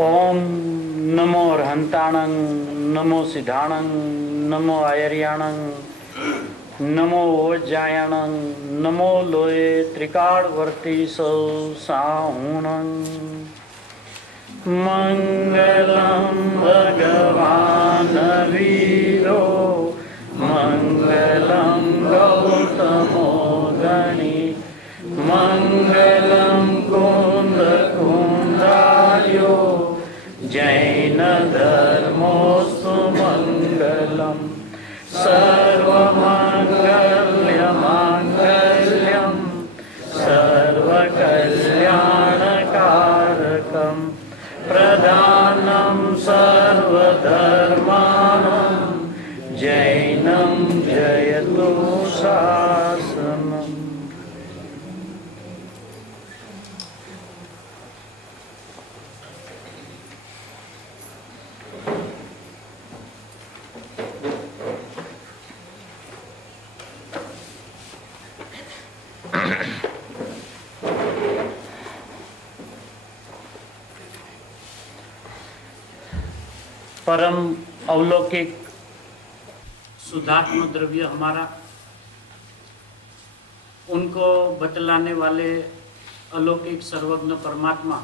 ओम नमो रहंताणं, नमो सिद्धाणं, नमो आयर्याणं, नमो ओज्जायणं, नमो लोये त्रिकालवर्ती सौ साहुणं। मंगलम भगवान वीरो, मंगलम गौतमो गणी, मंगलम कुंद कुंडार्यो, जैन धर्मोस्तु मंगलम। सर्वमंगल्यमांगल्यं सर्वकल्याणकारकं, प्रधानं सर्वधर्माणां, जैनं जयतु शासनम्। परम अवलौकिक शुद्धात्म द्रव्य हमारा, उनको बतलाने वाले अलौकिक सर्वज्ञ परमात्मा,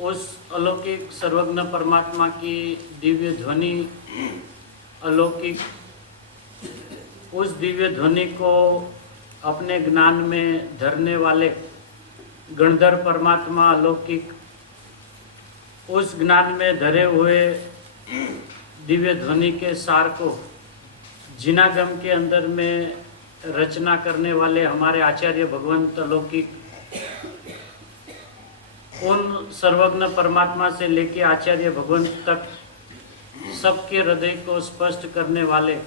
उस अलौकिक सर्वज्ञ परमात्मा की दिव्य ध्वनि अलौकिक, उस दिव्य ध्वनि को अपने ज्ञान में धरने वाले गणधर परमात्मा अलौकिक, उस ज्ञान में धरे हुए दिव्य ध्वनि के सार को जिनागम के अंदर में रचना करने वाले हमारे आचार्य भगवंत अलौकिक, उन सर्वज्ञ परमात्मा से लेके आचार्य भगवंत तक सबके हृदय को स्पष्ट करने वाले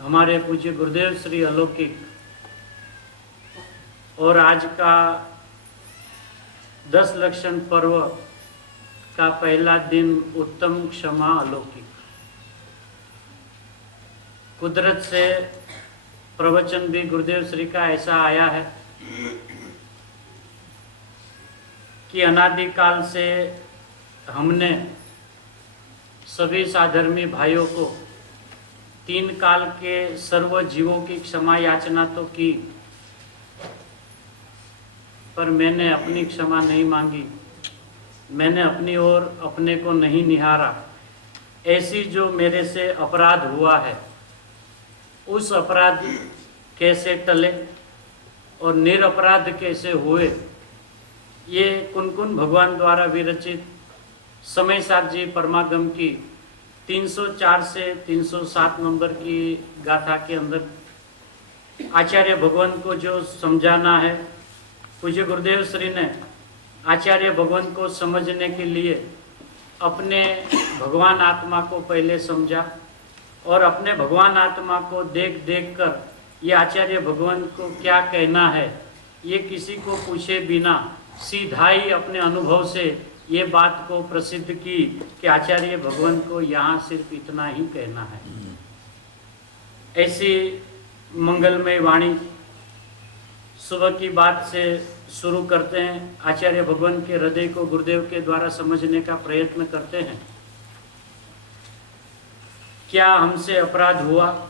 हमारे पूज्य गुरुदेव श्री अलौकिक, और आज का 10 लक्षण पर्व का पहला दिन उत्तम क्षमा अलौकिक। कुदरत से प्रवचन भी गुरुदेव श्री का ऐसा आया है कि अनादिकाल से हमने सभी साधर्मी भाइयों को 3 काल के सर्व जीवों की क्षमा याचना तो की, पर मैंने अपनी क्षमा नहीं मांगी, मैंने अपनी ओर अपने को नहीं निहारा। ऐसी जो मेरे से अपराध हुआ है, उस अपराध कैसे टले और निरपराध कैसे हुए, ये कुन भगवान द्वारा विरचित समय साथ जी परमागम की 304 से 307 नंबर की गाथा के अंदर आचार्य भगवान को जो समझाना है, पूज्य गुरुदेव श्री ने आचार्य भगवान को समझने के लिए अपने भगवान आत्मा को पहले समझा, और अपने भगवान आत्मा को देख देख कर ये आचार्य भगवान को क्या कहना है, ये किसी को पूछे बिना सीधा ही अपने अनुभव से ये बात को प्रसिद्ध की कि आचार्य भगवान को यहाँ सिर्फ इतना ही कहना है। ऐसी मंगलमय वाणी सुबह की बात से शुरू करते हैं, आचार्य भगवान के हृदय को गुरुदेव के द्वारा समझने का प्रयत्न करते हैं। क्या हमसे अपराध हुआ?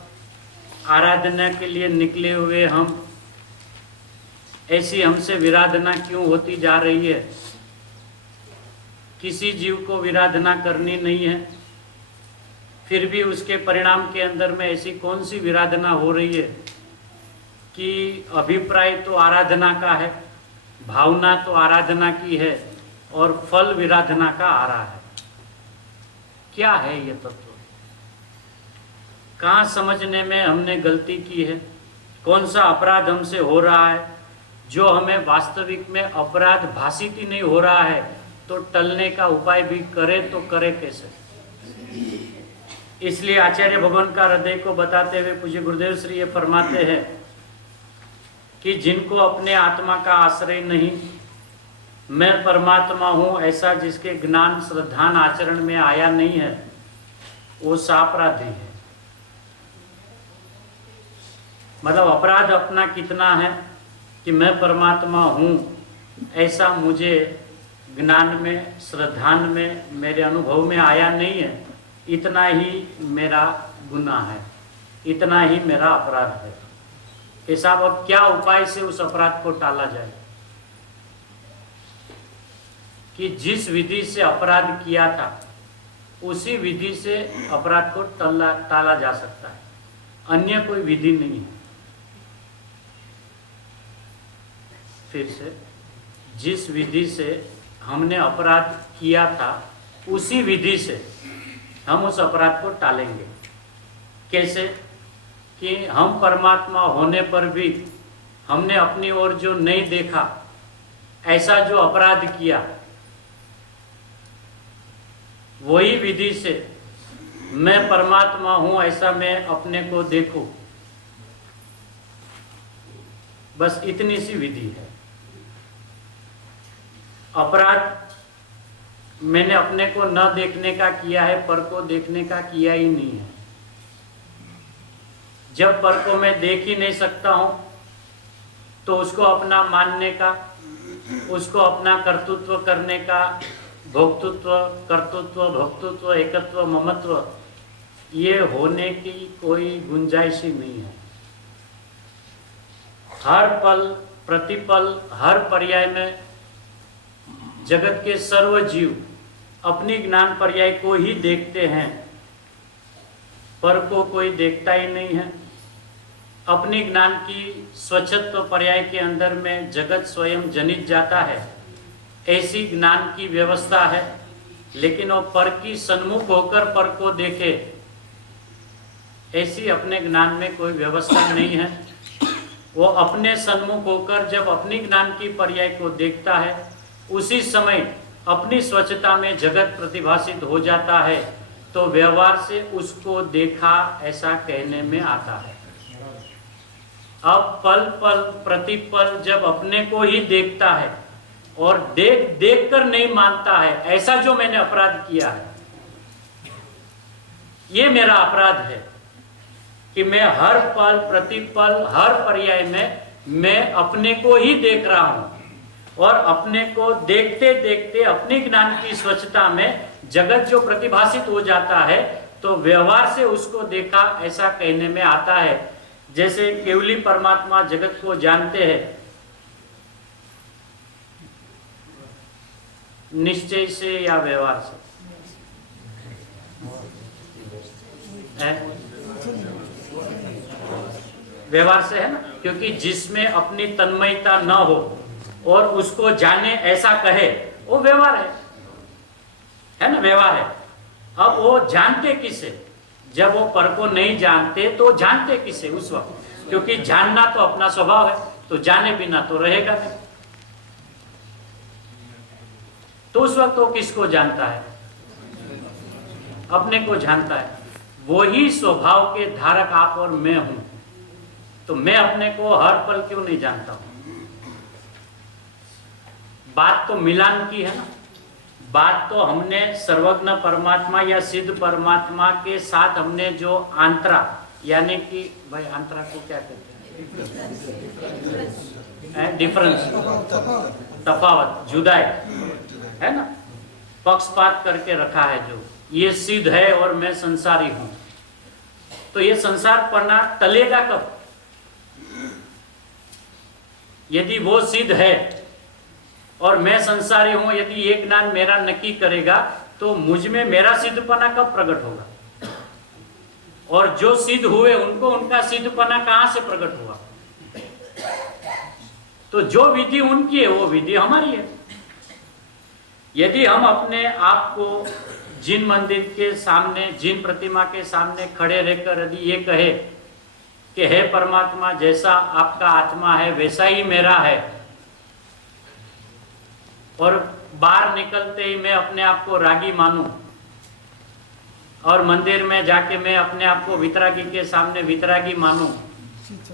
आराधना के लिए निकले हुए हम, ऐसी हमसे विराधना क्यों होती जा रही है? किसी जीव को विराधना करनी नहीं है, फिर भी उसके परिणाम के अंदर में ऐसी कौन सी विराधना हो रही है कि अभिप्राय तो आराधना का है, भावना तो आराधना की है, और फल विराधना का आ रहा है। क्या है ये तत्व? कहाँ समझने में हमने गलती की है? कौन सा अपराध हमसे हो रहा है जो हमें वास्तविक में अपराध भाषित ही नहीं हो रहा है, तो टलने का उपाय भी करे तो करे कैसे? इसलिए आचार्य भगवान का हृदय को बताते हुए पूज्य गुरुदेव श्री ये फरमाते हैं कि जिनको अपने आत्मा का आश्रय नहीं, मैं परमात्मा हूँ ऐसा जिसके ज्ञान श्रद्धान आचरण में आया नहीं है, वो सापराधी है। मतलब अपराध अपना कितना है कि मैं परमात्मा हूँ ऐसा मुझे ज्ञान में, श्रद्धान में, मेरे अनुभव में आया नहीं है। इतना ही मेरा गुनाह है, इतना ही मेरा अपराध है कि साहब अब क्या उपाय से उस अपराध को टाला जाए कि जिस विधि से अपराध किया था उसी विधि से अपराध को टाला जा सकता है, अन्य कोई विधि नहीं है। फिर से, जिस विधि से हमने अपराध किया था उसी विधि से हम उस अपराध को टालेंगे। कैसे? कि हम परमात्मा होने पर भी हमने अपनी ओर जो नहीं देखा, ऐसा जो अपराध किया, वही विधि से मैं परमात्मा हूं ऐसा मैं अपने को देखूं। बस इतनी सी विधि है। अपराध मैंने अपने को न देखने का किया है, पर को देखने का किया ही नहीं है। जब पर को मैं देख ही नहीं सकता हूं तो उसको अपना मानने का, उसको अपना कर्तृत्व करने का, भोक्तृत्व, कर्तृत्व, भोक्तृत्व, एकत्व, ममत्व, ये होने की कोई गुंजाइश ही नहीं है। हर पल, प्रतिपल, हर पर्याय में जगत के सर्व जीव अपनी ज्ञान पर्याय को ही देखते हैं, पर को कोई देखता ही नहीं है। अपनी ज्ञान की स्वच्छत्व पर्याय के अंदर में जगत स्वयं जनित जाता है, ऐसी ज्ञान की व्यवस्था है। लेकिन वो पर की सन्मुख होकर पर को देखे, ऐसी अपने ज्ञान में कोई व्यवस्था नहीं है। वो अपने सन्मुख होकर जब अपनी ज्ञान की पर्याय को देखता है, उसी समय अपनी स्वच्छता में जगत प्रतिभासित हो जाता है, तो व्यवहार से उसको देखा ऐसा कहने में आता है। अब पल पल प्रतिपल जब अपने को ही देखता है और देख कर नहीं मानता है, ऐसा जो मैंने अपराध किया है, ये मेरा अपराध है कि मैं हर पल प्रतिपल, हर पर्याय में मैं अपने को ही देख रहा हूं और अपने को देखते देखते अपनी ज्ञान की स्वच्छता में जगत जो प्रतिभासित हो जाता है, तो व्यवहार से उसको देखा ऐसा कहने में आता है। जैसे केवली परमात्मा जगत को जानते हैं निश्चय से या व्यवहार से, व्यवहार से है ना, क्योंकि जिसमें अपनी तन्मयता न हो और उसको जाने ऐसा कहे, वो व्यवहार है ना, व्यवहार है। अब वो जानते किसे? जब वो पर को नहीं जानते तो जानते किसे उस वक्त? क्योंकि जानना तो अपना स्वभाव है, तो जाने बिना तो रहेगा नहीं। तो उस वक्त वो किसको जानता है? अपने को जानता है। वही स्वभाव के धारक आप और मैं हूं, तो मैं अपने को हर पल क्यों नहीं जानता हूं? बात तो मिलान की है ना, बात तो हमने सर्वज्ञ परमात्मा या सिद्ध परमात्मा के साथ हमने जो आंतरा, यानी कि भाई आंतरा को क्या कहते हैं? डिफरेंस, तफावत, जुदाई है ना, पक्षपात करके रखा है। जो ये सिद्ध है और मैं संसारी हूं, तो ये संसार पढ़ना टलेगा कब? यदि वो सिद्ध है और मैं संसारी हूं, यदि ये ज्ञान मेरा नक्की करेगा, तो मुझ में मेरा सिद्धपना कब प्रकट होगा? और जो सिद्ध हुए उनको उनका सिद्धपना कहां से प्रकट हुआ? तो जो विधि उनकी है वो विधि हमारी है। यदि हम अपने आप को जिन मंदिर के सामने, जिन प्रतिमा के सामने खड़े रहकर यदि ये कहे कि हे परमात्मा, जैसा आपका आत्मा है वैसा ही मेरा है, और बाहर निकलते ही मैं अपने आप को रागी मानूं और मंदिर में जाके मैं अपने आप को वितरागी के सामने वितरागी मानूं,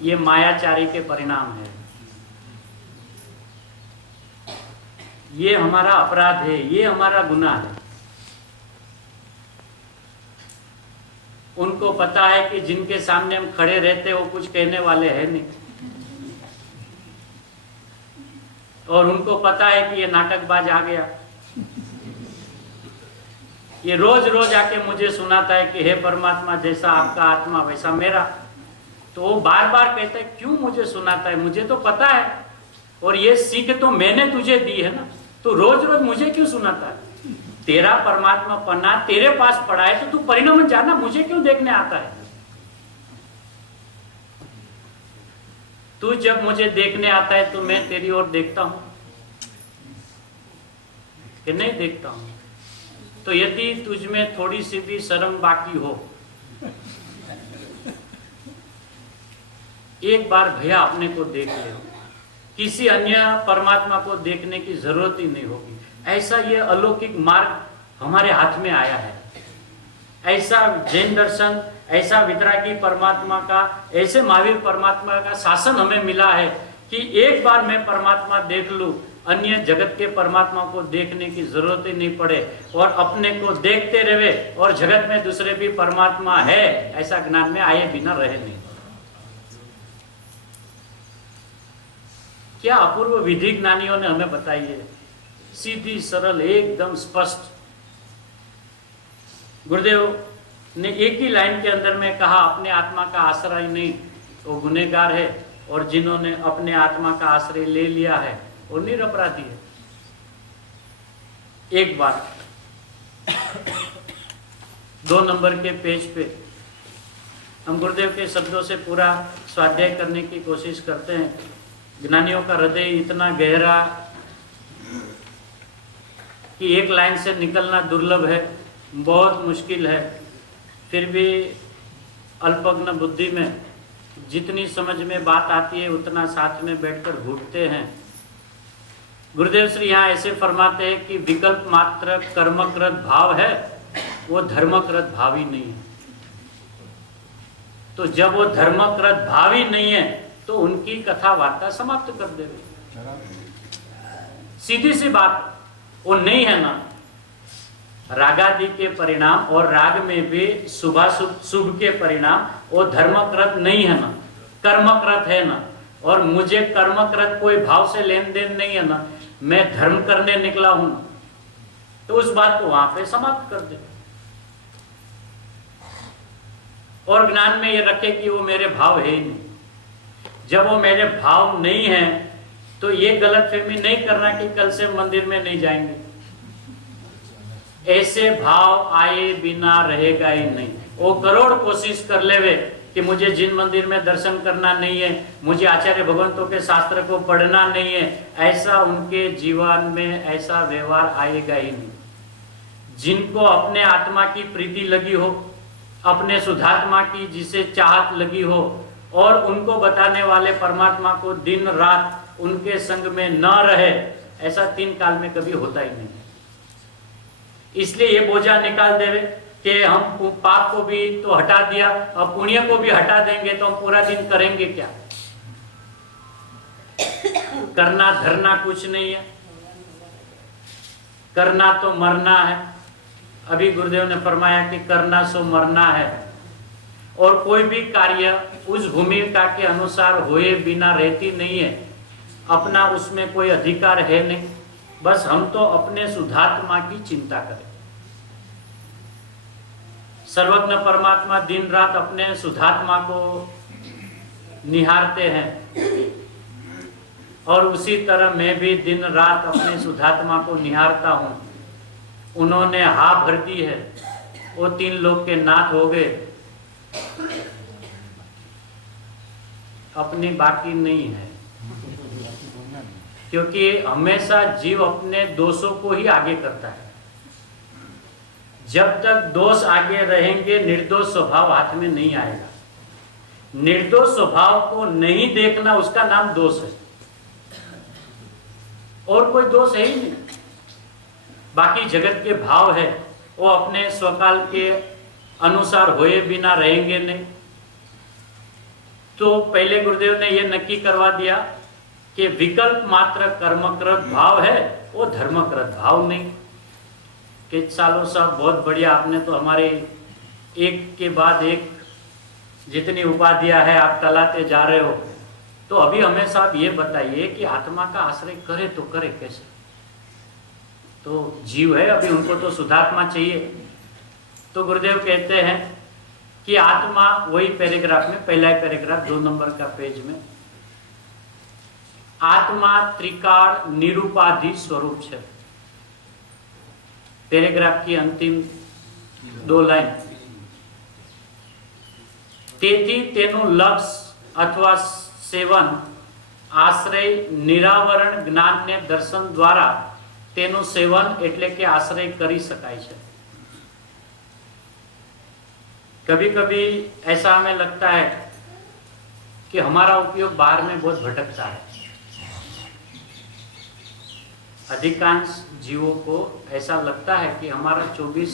ये मायाचारी के परिणाम है। ये हमारा अपराध है, ये हमारा गुनाह है। उनको पता है कि जिनके सामने हम खड़े रहते वो कुछ कहने वाले हैं नहीं, और उनको पता है कि ये नाटकबाज आ गया। ये रोज रोज आके मुझे सुनाता है कि हे परमात्मा, जैसा आपका आत्मा वैसा मेरा। तो वो बार बार कहता है क्यों मुझे सुनाता है, मुझे तो पता है और ये सीख तो मैंने तुझे दी है ना, तो रोज रोज मुझे क्यों सुनाता है? तेरा परमात्मा पन्ना तेरे पास पड़ा है तो तू परिणाम जाना, मुझे क्यों देखने आता है? तू जब मुझे देखने आता है तो मैं तेरी ओर देखता हूं कि नहीं देखता हूं? तो यदि तुझ में थोड़ी सी भी शर्म बाकी हो, एक बार भैया अपने को देख ले, किसी अन्य परमात्मा को देखने की जरूरत ही नहीं होगी। ऐसा ये अलौकिक मार्ग हमारे हाथ में आया है, ऐसा जैन दर्शन, ऐसा वितरागी परमात्मा का, ऐसे महावीर परमात्मा का शासन हमें मिला है कि एक बार मैं परमात्मा देख लूं, अन्य जगत के परमात्मा को देखने की जरूरत ही नहीं पड़े और अपने को देखते रहे और जगत में दूसरे भी परमात्मा है, ऐसा ज्ञान में आए बिना रहे नहीं। क्या अपूर्व विधि ज्ञानियों ने हमें बताई है, सीधी सरल एकदम स्पष्ट। गुरुदेव ने एक ही लाइन के अंदर में कहा, अपने आत्मा का आश्रय नहीं वो गुनहगार है, और जिन्होंने अपने आत्मा का आश्रय ले लिया है वो निरपराधी है। एक बार 2 नंबर के पेज पे हम गुरुदेव के शब्दों से पूरा स्वाध्याय करने की कोशिश करते हैं। ज्ञानियों का हृदय इतना गहरा कि एक लाइन से निकलना दुर्लभ है, बहुत मुश्किल है। फिर भी अल्पज्ञ बुद्धि में जितनी समझ में बात आती है उतना साथ में बैठकर घूटते हैं। गुरुदेव श्री यहाँ ऐसे फरमाते हैं कि विकल्प मात्र कर्मकृत भाव है, वो धर्मकृत भाव ही नहीं है। तो जब वो धर्मकृत भाव ही नहीं है तो उनकी कथा वार्ता समाप्त कर देवे। सीधी सी बात, वो नहीं है ना रागादि के परिणाम, और राग में भी शुभ के परिणाम, वो धर्मकृत नहीं है ना, कर्मकृत है ना। और मुझे कर्मकृत कोई भाव से लेन देन नहीं है ना, मैं धर्म करने निकला हूं, तो उस बात को वहां पे समाप्त कर दे और ज्ञान में ये रखे कि वो मेरे भाव है ही नहीं। जब वो मेरे भाव नहीं है तो ये गलतफहमी नहीं करना कि कल से मंदिर में नहीं जाएंगे। ऐसे भाव आए बिना रहेगा ही नहीं। वो करोड़ कोशिश कर लेवे कि मुझे जिन मंदिर में दर्शन करना नहीं है, मुझे आचार्य भगवंतों के शास्त्र को पढ़ना नहीं है, ऐसा उनके जीवन में ऐसा व्यवहार आएगा ही नहीं। जिनको अपने आत्मा की प्रीति लगी हो, अपने शुद्धात्मा की जिसे चाहत लगी हो, और उनको बताने वाले परमात्मा को दिन रात उनके संग में न रहे, ऐसा 3 काल में कभी होता ही नहीं। इसलिए ये बोझा निकाल देवे कि हम पाप को भी तो हटा दिया, अब पुण्य को भी हटा देंगे तो हम पूरा दिन करेंगे क्या? करना धरना कुछ नहीं है, करना तो मरना है। अभी गुरुदेव ने फरमाया कि करना सो मरना है, और कोई भी कार्य उस भूमिका के अनुसार हुए बिना रहती नहीं है। अपना उसमें कोई अधिकार है नहीं, बस हम तो अपने शुद्धात्मा की चिंता करें। सर्वज्ञ परमात्मा दिन रात अपने शुद्धात्मा को निहारते हैं, और उसी तरह मैं भी दिन रात अपने शुद्धात्मा को निहारता हूं। उन्होंने हा भर दी है, वो 3 लोग के नाथ हो गए, अपनी बाकी नहीं है। क्योंकि हमेशा जीव अपने दोषों को ही आगे करता है। जब तक दोष आगे रहेंगे, निर्दोष स्वभाव हाथ में नहीं आएगा। निर्दोष स्वभाव को नहीं देखना, उसका नाम दोष है, और कोई दोष है ही नहीं। बाकी जगत के भाव है, वो अपने स्वकाल के अनुसार होए बिना रहेंगे नहीं। तो पहले गुरुदेव ने यह नक्की करवा दिया कि विकल्प मात्र कर्मकृत भाव है, वो धर्मकृत भाव नहीं। कि सालों साहब बहुत बढ़िया, आपने तो हमारे एक के बाद एक जितनी उपाधियां है आप तलाते जा रहे हो, तो अभी हमें साहब ये बताइए कि आत्मा का आश्रय करे तो करे कैसे? तो जीव है, अभी उनको तो शुद्धात्मा चाहिए। तो गुरुदेव कहते हैं कि आत्मा, वही पैराग्राफ में, पहला ही पैराग्राफ 2 नंबर का पेज में, आत्मा त्रिकाल निरूपाधि स्वरूप है। पैराग्राफ की अंतिम 2 लाइन, તેથી તેનું લક્ષ્ય अथवा सेवन आश्रय निरावरण ज्ञान ने दर्शन द्वारा તેનું સેવન એટલે કે આશ્રય કરી શકાય છે। कभी कभी ऐसा हमें लगता है कि हमारा उपयोग बाहर में बहुत भटकता है। अधिकांश जीवों को ऐसा लगता है कि हमारा 24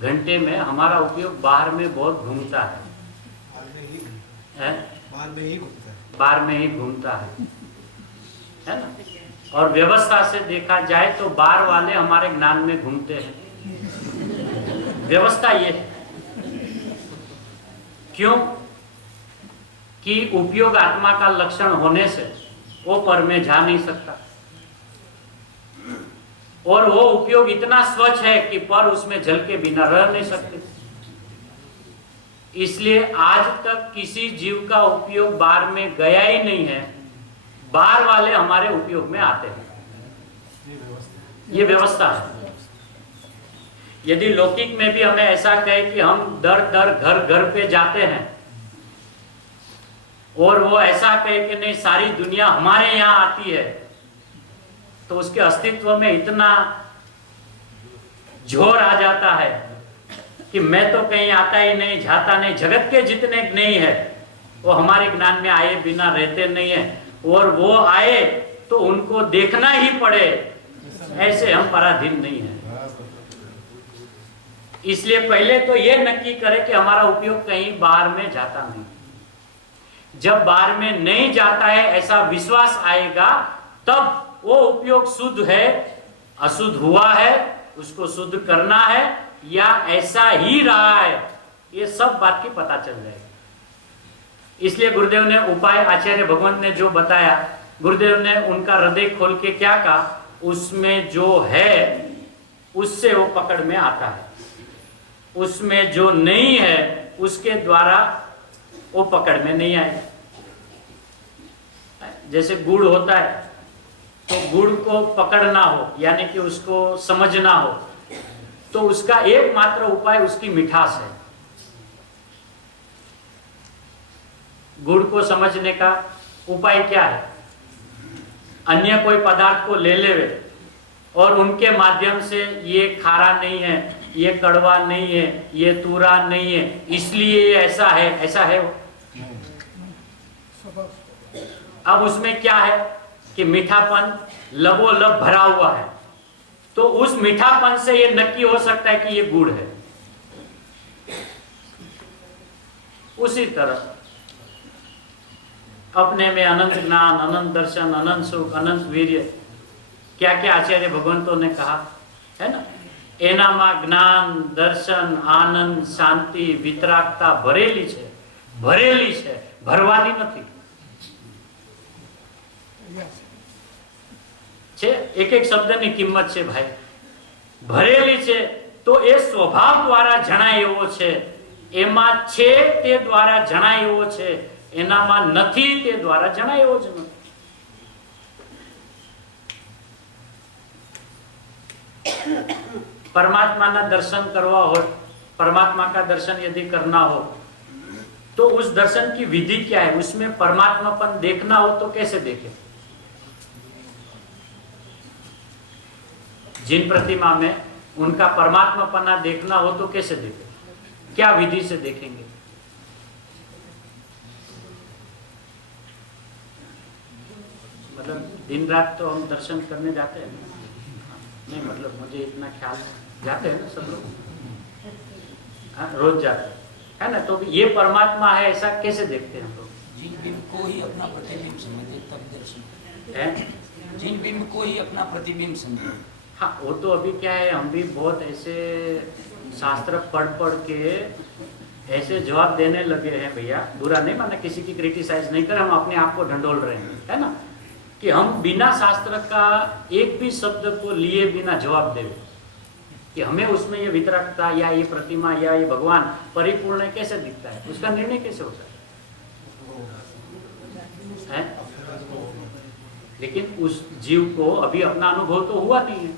घंटे में हमारा उपयोग बाहर में बहुत घूमता है, बाहर में ही घूमता है ना। और व्यवस्था से देखा जाए तो बाहर वाले हमारे ज्ञान में घूमते हैं। व्यवस्था ये है। क्यों? कि उपयोग आत्मा का लक्षण होने से वो पर में जा नहीं सकता, और वो उपयोग इतना स्वच्छ है कि पर उसमें जल के बिना रह नहीं सकते। इसलिए आज तक किसी जीव का उपयोग बाहर में गया ही नहीं है, बाहर वाले हमारे उपयोग में आते हैं। ये व्यवस्था है। यदि लौकिक में भी हमें ऐसा कहे कि हम दर दर घर घर पे जाते हैं, और वो ऐसा कहे कि नहीं सारी दुनिया हमारे यहाँ आती है, तो उसके अस्तित्व में इतना जोर आ जाता है कि मैं तो कहीं आता ही नहीं, जाता नहीं। जगत के जितने नहीं है वो हमारे ज्ञान में आए बिना रहते नहीं है, और वो आए तो उनको देखना ही पड़े, ऐसे हम पराधीन नहीं है। इसलिए पहले तो ये नक्की करें कि हमारा उपयोग कहीं बाहर में जाता नहीं। जब बाहर में नहीं जाता है ऐसा विश्वास आएगा, तब वो उपयोग शुद्ध है, अशुद्ध हुआ है, उसको शुद्ध करना है या ऐसा ही रहा है, ये सब बात की पता चल जाएगी। इसलिए गुरुदेव ने उपाय आचार्य भगवंत ने जो बताया, गुरुदेव ने उनका हृदय खोल के क्या कहा, उसमें जो है उससे वो पकड़ में आता है, उसमें जो नहीं है उसके द्वारा वो पकड़ में नहीं आएगा। जैसे गुड़ होता है, तो गुड़ को पकड़ना हो यानी कि उसको समझना हो, तो उसका एकमात्र उपाय उसकी मिठास है। गुड़ को समझने का उपाय क्या है? अन्य कोई पदार्थ को ले लेवे और उनके माध्यम से ये खारा नहीं है, ये कड़वा नहीं है, ये तूरा नहीं है, इसलिए ये ऐसा है, ऐसा है वो। अब उसमें क्या है कि मीठापन लबोलब भरा हुआ है, तो उस मीठापन से ये नक्की हो सकता है कि ये गुड़ है। उसी तरह अपने में अनंत ज्ञान, अनंत दर्शन, अनंत सुख, अनंत वीर्य, क्या क्या आचार्य भगवंतों ने कहा है ना। एनामा ज्ञान, दर्शन, आनंद, शांति, वितरागता भरेली है, भरेली है, भरवाली नहीं છે। एक एक શબ્દની કિંમત છે ભાઈ, ભરેલી છે। તો એ સ્વભાવ દ્વારા જણાય એવો છે, એમાં છે તે દ્વારા જણાય એવો છે, એનામાં નથી તે દ્વારા જણાય એવો જ નથી। परमात्मा ना दर्शन करवा हो, परमात्मा का दर्शन यदि करना हो तो उस दर्शन की विधि क्या है? उसमें परमात्मापन देखना हो तो कैसे देखें? जिन प्रतिमा में उनका परमात्मापना देखना हो तो कैसे देखें? क्या विधि से देखेंगे? मतलब दिन रात तो हम दर्शन करने जाते हैं नहीं, मतलब मुझे इतना ख्याल, जाते हैं ना सब लोग, हाँ रोज जाते है ना। तो ये परमात्मा है ऐसा कैसे देखते हैं हम लोग? जिन बिंब को ही अपना प्रतिबिंब समझे तब दर्शन है, जिन बिंब को ही अपना प्रतिबिंब समझे। हाँ वो तो अभी क्या है, हम भी बहुत ऐसे शास्त्र पढ़ पढ़ के ऐसे जवाब देने लगे हैं भैया, बुरा नहीं माना, किसी की क्रिटिसाइज नहीं कर, हम अपने आप को ढंढोल रहे हैं, है ना, कि हम बिना शास्त्र का एक भी शब्द को लिए बिना जवाब देवे कि हमें उसमें ये वितरकता या ये प्रतिमा या ये भगवान परिपूर्ण कैसे दिखता है, उसका निर्णय कैसे होता है? लेकिन उस जीव को अभी अपना अनुभव तो हुआ नहीं है।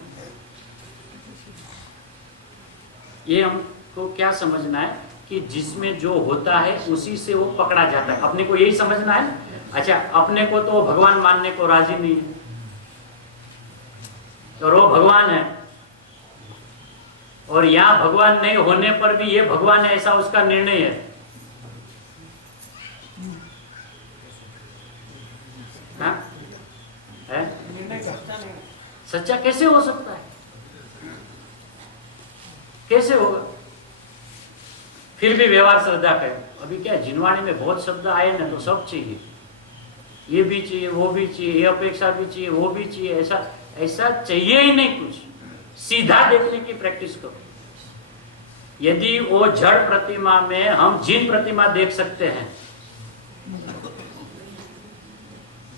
ये हमको क्या समझना है कि जिसमें जो होता है उसी से वो पकड़ा जाता है, अपने को यही समझना है। अच्छा, अपने को तो भगवान मानने को राजी नहीं है, और वो भगवान है, और यहां भगवान नहीं होने पर भी ये भगवान है ऐसा उसका निर्णय है। हाँ? है? सच्चा कैसे हो सकता है? कैसे होगा? फिर भी व्यवहार श्रद्धा का। अभी क्या जिनवाणी में बहुत शब्द आए ना, तो सब चाहिए, ये भी चाहिए, वो भी चाहिए, ये अपेक्षा भी चाहिए, वो भी चाहिए, ऐसा ऐसा चाहिए ही नहीं कुछ। सीधा देखने की प्रैक्टिस करो। यदि वो जड़ प्रतिमा में हम जिन प्रतिमा देख सकते हैं,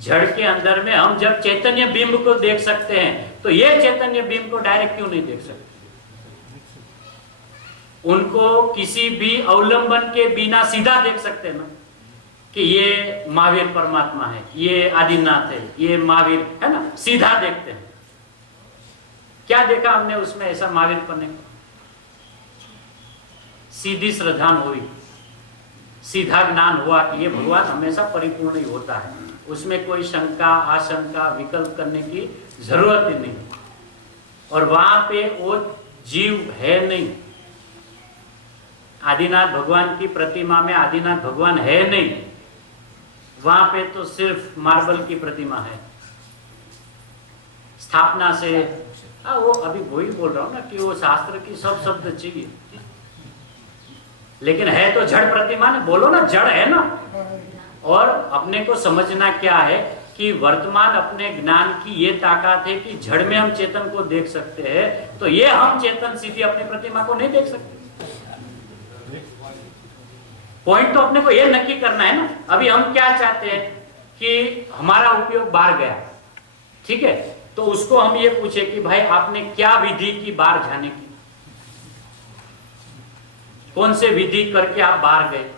जड़ के अंदर में हम जब चैतन्य बिंब को देख सकते हैं, तो ये चैतन्य बिंब को डायरेक्ट क्यों नहीं देख सकते? उनको किसी भी अवलंबन के बिना सीधा देख सकते हैं ना, कि ये महावीर परमात्मा है, ये आदिनाथ है, ये महावीर है ना, सीधा देखते हैं। क्या देखा हमने उसमें ऐसा महावीर पन्ने को? सीधी श्रद्धा हुई, सीधा ज्ञान हुआ कि ये भगवान हमेशा परिपूर्ण ही होता है, उसमें कोई शंका आशंका विकल्प करने की जरूरत ही नहीं, और वहां पे वो जीव है नहीं। आदिनाथ भगवान की प्रतिमा में आदिनाथ भगवान है नहीं, वहां पे तो सिर्फ मार्बल की प्रतिमा है। स्थापना से वो अभी वही बोल रहा हूं ना कि वो शास्त्र की सब शब्द चाहिए, लेकिन है तो जड़ प्रतिमा ने, बोलो ना जड़ है ना। और अपने को समझना क्या है कि वर्तमान अपने ज्ञान की ये ताकत है कि जड़ में हम चेतन को देख सकते हैं, तो ये हम चेतन सीधी अपनी प्रतिमा को नहीं देख सकते। पॉइंट तो अपने को ये नक्की करना है ना। अभी हम क्या चाहते हैं कि हमारा उपयोग बाहर गया, ठीक है, तो उसको हम ये पूछे कि भाई आपने क्या विधि की बाहर जाने की, कौन से विधि करके आप बाहर गए,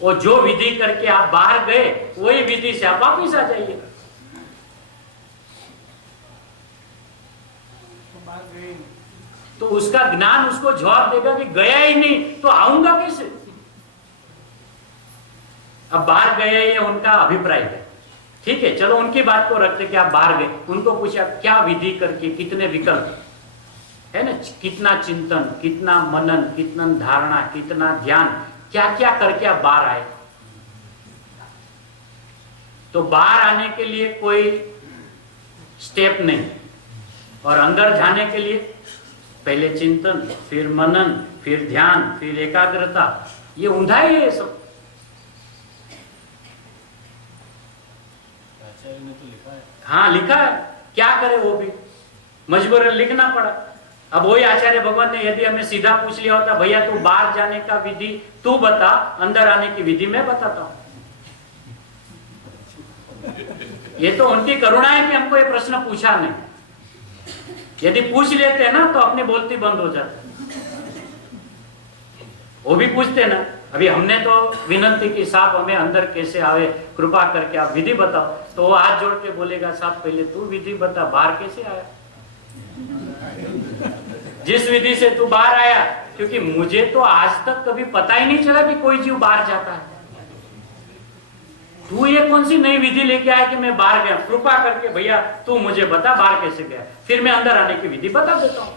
और जो विधि करके आप बाहर गए वही विधि से आप वापिस आ जाइए। तो उसका ज्ञान उसको जवाब देगा कि गया ही नहीं तो आऊंगा कैसे। अब बाहर गए ये उनका अभिप्राय है, ठीक है, चलो उनकी बात को रखते कि आप बाहर गए, उनको पूछा क्या विधि करके, कितने विकल्प है ना, कितना चिंतन, कितना मनन, कितना धारणा, कितना ध्यान, क्या क्या करके आप बाहर आए। तो बाहर आने के लिए कोई स्टेप नहीं, और अंदर जाने के लिए पहले चिंतन, फिर मनन, फिर ध्यान, फिर एकाग्रता, ये ऊंधा ही है सब। तो लिखा है, हाँ लिखा है, क्या करे, वो भी मजबूरन लिखना पड़ा। अब वही आचार्य भगवान ने यदि हमें सीधा पूछ लिया होता, भैया तू बाहर जाने का विधि तू बता, अंदर आने की विधि मैं बताता हूं। ये तो उनकी करुणा है कि हमको ये प्रश्न पूछा नहीं। यदि पूछ लेते हैं ना तो अपनी बोलती बंद हो जाती, वो भी पूछते ना। अभी हमने तो विनंती की साहब हमें अंदर कैसे आवे, कृपा करके आप विधि बताओ, तो वो हाथ जोड़ के बोलेगा साहब पहले तू विधि बता, बाहर कैसे आया, जिस विधि से तू बाहर आया, क्योंकि मुझे तो आज तक कभी पता ही नहीं चला कि कोई जीव बाहर जाता है। तू ये कौन सी नई विधि लेके आया कि मैं बाहर गया, कृपा करके भैया तू मुझे बता बाहर कैसे गया, फिर मैं अंदर आने की विधि बता देता हूं।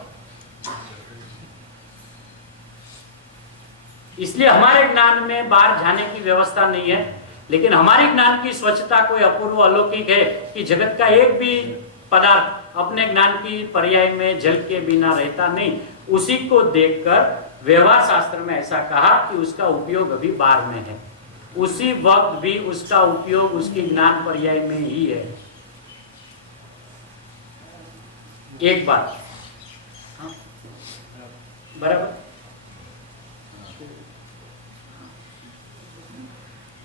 इसलिए हमारे ज्ञान में बाहर जाने की व्यवस्था नहीं है, लेकिन हमारे ज्ञान की स्वच्छता कोई अपूर्व अलौकिक है कि जगत का एक भी पदार्थ अपने ज्ञान की पर्याय में जल के बिना रहता नहीं। उसी को देखकर व्यवहार शास्त्र में ऐसा कहा कि उसका उपयोग अभी बाहर में है, उसी वक्त भी उसका उपयोग उसकी ज्ञान पर्याय में ही है। एक बात, हाँ? बराबर।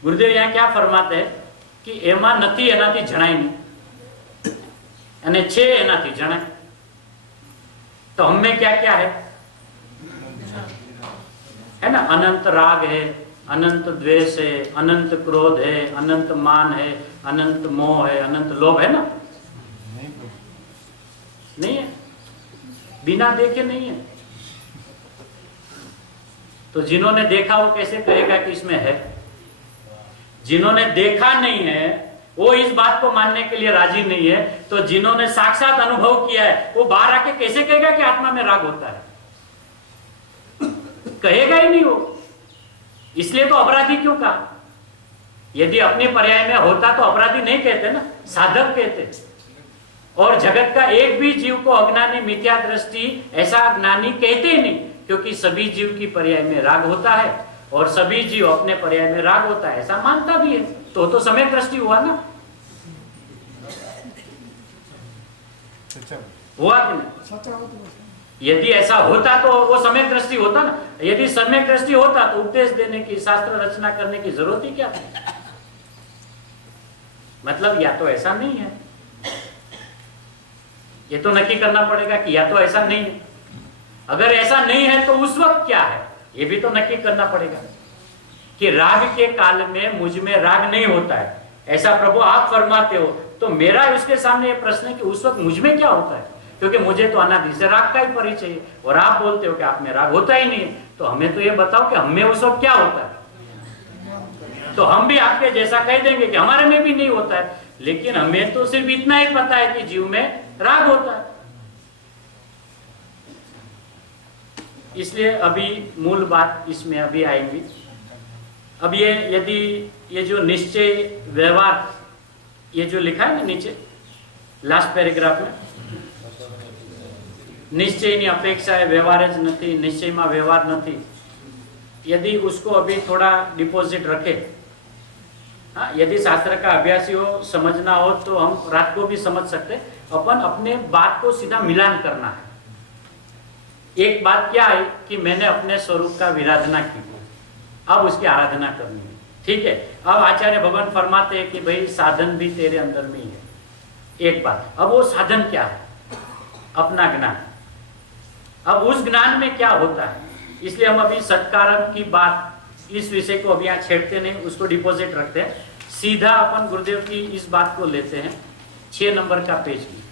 गुरुदेव यहाँ क्या फरमाते हैं कि एमा नथी एनाथी जणाय नहीं અને છે એનાથી જણાય। तो हम में क्या क्या है ना, अनंत राग है, अनंत द्वेष है, अनंत क्रोध है, अनंत मान है, अनंत मोह है, अनंत लोभ है ना? नहीं है, बिना देखे नहीं है। तो जिन्होंने देखा वो कैसे कहेगा कि इसमें है? जिन्होंने देखा नहीं है वो इस बात को मानने के लिए राजी नहीं है, तो जिन्होंने साक्षात अनुभव किया है वो बाहर आके कैसे कहेगा कि आत्मा में राग होता है? कहेगा ही नहीं वो। इसलिए तो अपराधी क्यों कहा? यदि अपने पर्याय में होता तो अपराधी नहीं कहते ना, साधक कहते। और जगत का एक भी जीव को अज्ञानी मिथ्या दृष्टि ऐसा ज्ञानी कहते ही नहीं, क्योंकि सभी जीव की पर्याय में राग होता है और सभी जीव अपने पर्याय में राग होता है ऐसा मानता भी है। तो समय दृष्टि हुआ ना, हुआ कि नहीं? यदि ऐसा होता तो वो समय दृष्टि होता ना। यदि समय दृष्टि होता तो उपदेश देने की, शास्त्र रचना करने की जरूरत ही क्या थी? मतलब या तो ऐसा नहीं है, ये तो नक्की करना पड़ेगा कि या तो ऐसा नहीं है। अगर ऐसा नहीं है तो उस वक्त क्या है ये भी तो नक्की करना पड़ेगा कि राग के काल में मुझ में राग नहीं होता है, ऐसा प्रभु आप फरमाते हो। तो मेरा उसके सामने ये प्रश्न है कि उस वक्त मुझ में क्या होता है, क्योंकि मुझे तो अनादि से राग का ही परिचय है और आप बोलते हो कि आप में राग होता ही नहीं है। तो हमें तो ये बताओ कि हमें उस वक्त क्या होता है। तो हम भी आपके जैसा कह देंगे कि हमारे में भी नहीं होता है, लेकिन हमें तो सिर्फ इतना ही पता है कि जीव में राग होता है। इसलिए अभी मूल बात इसमें अभी आएंगी। अब ये यदि ये जो निश्चय व्यवहार ये जो लिखा है ना नीचे लास्ट पैराग्राफ में, निश्चयની अपेक्षा है व्यवहार ज नहीं, निश्चय में व्यवहार नहीं, यदि उसको अभी थोड़ा डिपॉजिट रखे, हाँ, यदि शास्त्र का अभ्यासी हो, समझना हो तो हम रात को भी समझ सकते। अपन अपने बात को सीधा मिलान करना है। एक बात क्या है कि मैंने अपने स्वरूप का विराधना की, अब उसकी आराधना करनी है, ठीक है। अब आचार्य भगवान फरमाते हैं कि भाई साधन भी तेरे अंदर में ही है, एक बात। अब वो साधन क्या है? अपना ज्ञान। अब उस ज्ञान में क्या होता है, इसलिए हम अभी सत्कारण की बात, इस विषय को अभी यहाँ छेड़ते नहीं, उसको डिपॉजिट रखते हैं। सीधा अपन गुरुदेव की इस बात को लेते हैं 6 नंबर का पेज में।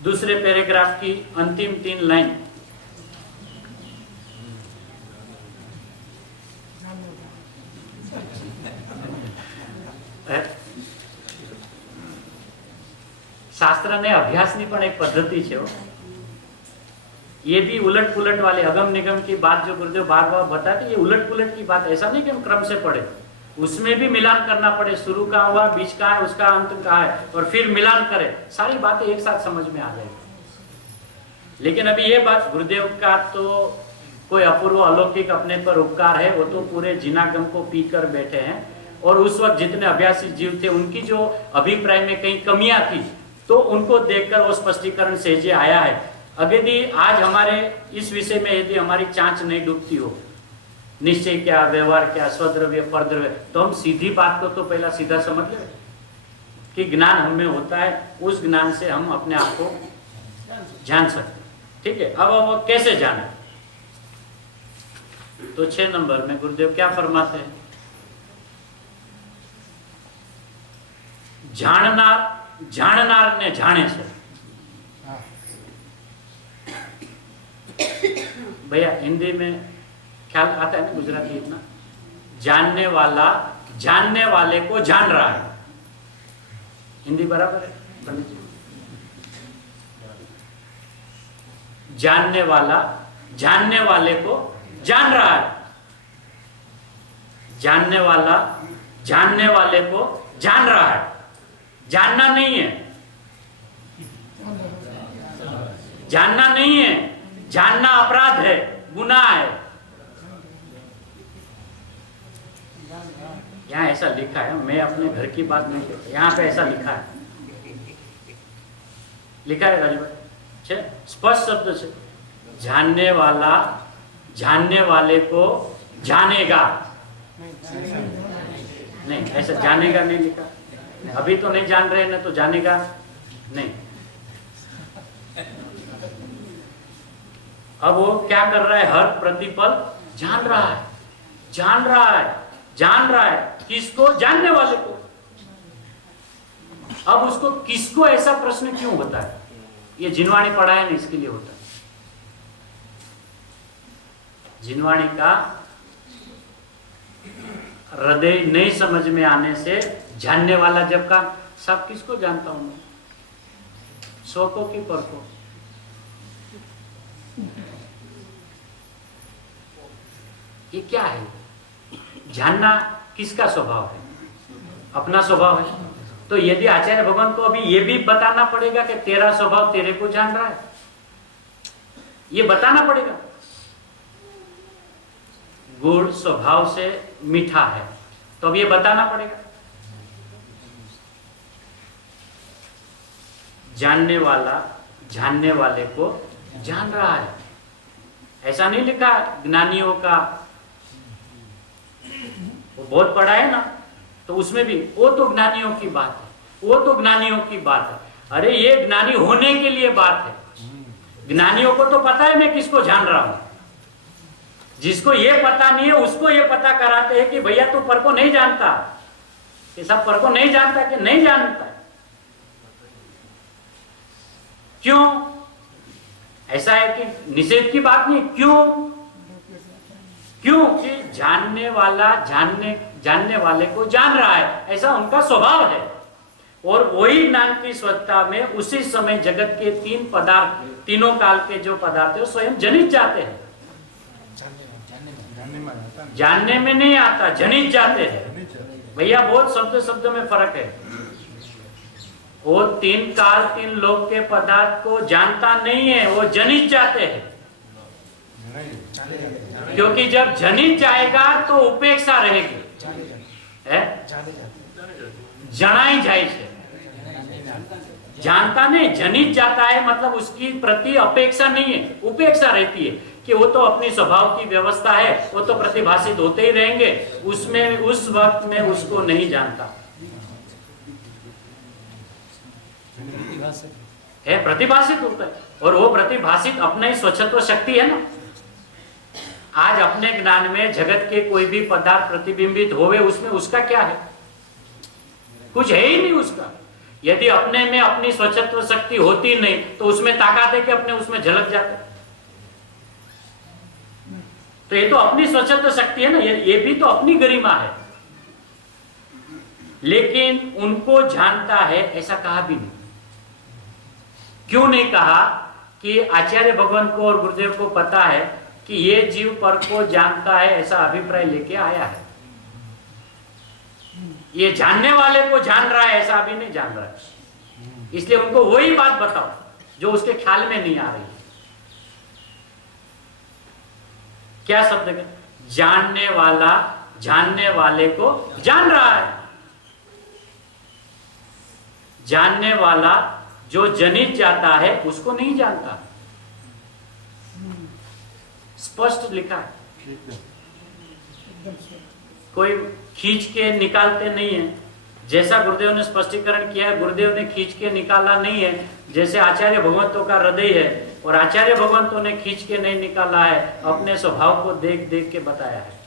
दूसरे पैराग्राफ की अंतिम 3 लाइन। शास्त्र ने अभ्यास ની પણ એક પદ્ધતિ છે। ये भी उलट पुलट वाले अगम निगम की बात जो गुरुदेव बार बार बताते, ये उलट पुलट की बात, ऐसा नहीं कि हम क्रम से पढ़े, उसमें भी मिलान करना पड़े। शुरू कहाँ हुआ, बीच कहाँ है, उसका अंत कहाँ है, और फिर मिलान करें, सारी बातें एक साथ समझ में आ जाएगी। लेकिन अभी ये बात गुरुदेव का तो कोई अपूर्व अलौकिक अपने पर उपकार है, वो तो पूरे जिनागम को पी कर बैठे हैं। और उस वक्त जितने अभ्यासी जीव थे उनकी जो अभिप्राय में कहीं कमियां थी तो उनको देखकर वो स्पष्टीकरण सहजे आया है। अब यदि आज हमारे इस विषय में यदि हमारी चांच नहीं डूबती हो, निश्चय क्या, व्यवहार क्या, स्वद्रव्य परद्रव्य, तो हम सीधी बात को तो पहला सीधा समझ ले कि ज्ञान हमें होता है, उस ज्ञान से हम अपने आप को जान सकते, ठीक है। अब कैसे जाना, तो 6 नंबर में गुरुदेव क्या फरमाते हैं, जाननार ने जाने से। भैया हिंदी में ख्याल आता है ना, गुजराती इतना, जानने वाला जानने वाले को जान रहा है। हिंदी बराबर है पंडित जी? जानने वाला जानने वाले को जान रहा है, जानने वाला जानने वाले को जान रहा है। जानना नहीं है, जानना नहीं है, जानना अपराध है, गुनाह है। यहाँ ऐसा लिखा है, मैं अपने घर की बात नहीं कहता, यहाँ पे ऐसा लिखा है, लिखा है राजभाई, स्पष्ट शब्द से जानने वाला जानने वाले को जानेगा। नहीं, ऐसा जानेगा नहीं लिखा। अभी तो नहीं जान रहे ना, तो जानेगा नहीं। अब वो क्या कर रहा है? हर प्रतिपल जान रहा है, जान रहा है, जान रहा है। किसको? जानने वाले को। अब उसको किसको ऐसा प्रश्न क्यों होता है? ये जिनवाणी पढ़ा है ना, इसके लिए होता है। जिनवाणी का हृदय नहीं समझ में आने से जानने वाला जब का सब किसको जानता हूं मैं? सौ को की पर को? ये क्या है? जानना किसका स्वभाव है? अपना स्वभाव है। तो यदि आचार्य भगवान को अभी ये भी बताना पड़ेगा कि तेरा स्वभाव तेरे को जान रहा है, ये बताना पड़ेगा। गुड़ स्वभाव से मीठा है, तो अब ये बताना पड़ेगा। जानने वाला जानने वाले को जान रहा है, ऐसा नहीं लिखा ज्ञानियों का। वो बहुत पढ़ा है ना, तो उसमें भी वो तो ज्ञानियों की बात है, वो तो ज्ञानियों की बात है। अरे ये ज्ञानी होने के लिए बात है। ज्ञानियों को तो पता है मैं किसको जान रहा हूं। जिसको ये पता नहीं है उसको ये पता कराते हैं कि भैया तू पर को नहीं जानता। ये सब पर को नहीं जानता कि नहीं जानता। क्यों? ऐसा है कि निषेध की बात नहीं। क्यों? क्योंकि जानने वाला जानने वाले को जान रहा है, ऐसा उनका स्वभाव है। और वही ज्ञान की स्वच्छता में उसी समय जगत के तीन पदार्थ, तीनों काल के जो पदार्थ है स्वयं जनित जाते हैं। जानने में नहीं आता, जनित जाते हैं। भैया बहुत शब्द में फर्क है। वो तीन काल तीन लोक के पदार्थ को जानता नहीं है, वो जनित जाते हैं। क्योंकि जब जनित जाएगा तो उपेक्षा रहेगी, जनाई जाए से। जानता नहीं, जनित जाता है मतलब उसकी प्रति अपेक्षा नहीं है, उपेक्षा रहती है कि वो तो अपनी स्वभाव की व्यवस्था है, वो तो प्रतिभाषित होते ही रहेंगे। उसमें उस वक्त में उसको नहीं जानता है, प्रतिभाषित होता है। और वो प्रतिभाषित अपना ही स्वच्छत्व शक्ति है ना। आज अपने ज्ञान में जगत के कोई भी पदार्थ प्रतिबिंबित होवे, उसमें उसका क्या है? कुछ है ही नहीं उसका। यदि अपने में अपनी स्वच्छत्व शक्ति होती नहीं तो उसमें ताकत है कि अपने उसमें झलक जाते। तो ये तो अपनी स्वच्छत्व शक्ति है ना, ये भी तो अपनी गरिमा है। लेकिन उनको जानता है ऐसा कहा भी नहीं। क्यों नहीं कहा? कि आचार्य भगवान को और गुरुदेव को पता है कि ये जीव पर को जानता है, ऐसा अभिप्राय लेके आया है। ये जानने वाले को जान रहा है ऐसा अभी नहीं जान रहा है। इसलिए उनको वही बात बताओ जो उसके ख्याल में नहीं आ रही। क्या शब्द है? जानने वाला जानने वाले को जान रहा है। जानने वाला जो जनित जाता है उसको नहीं जानता। स्पष्ट लिखा है, कोई खींच के निकालते नहीं है। जैसा गुरुदेव ने स्पष्टीकरण किया है, गुरुदेव ने खींच के निकाला नहीं है। जैसे आचार्य भगवंतों का हृदय है और आचार्य भगवंतों ने खींच के नहीं निकाला है, अपने स्वभाव को देख देख के बताया है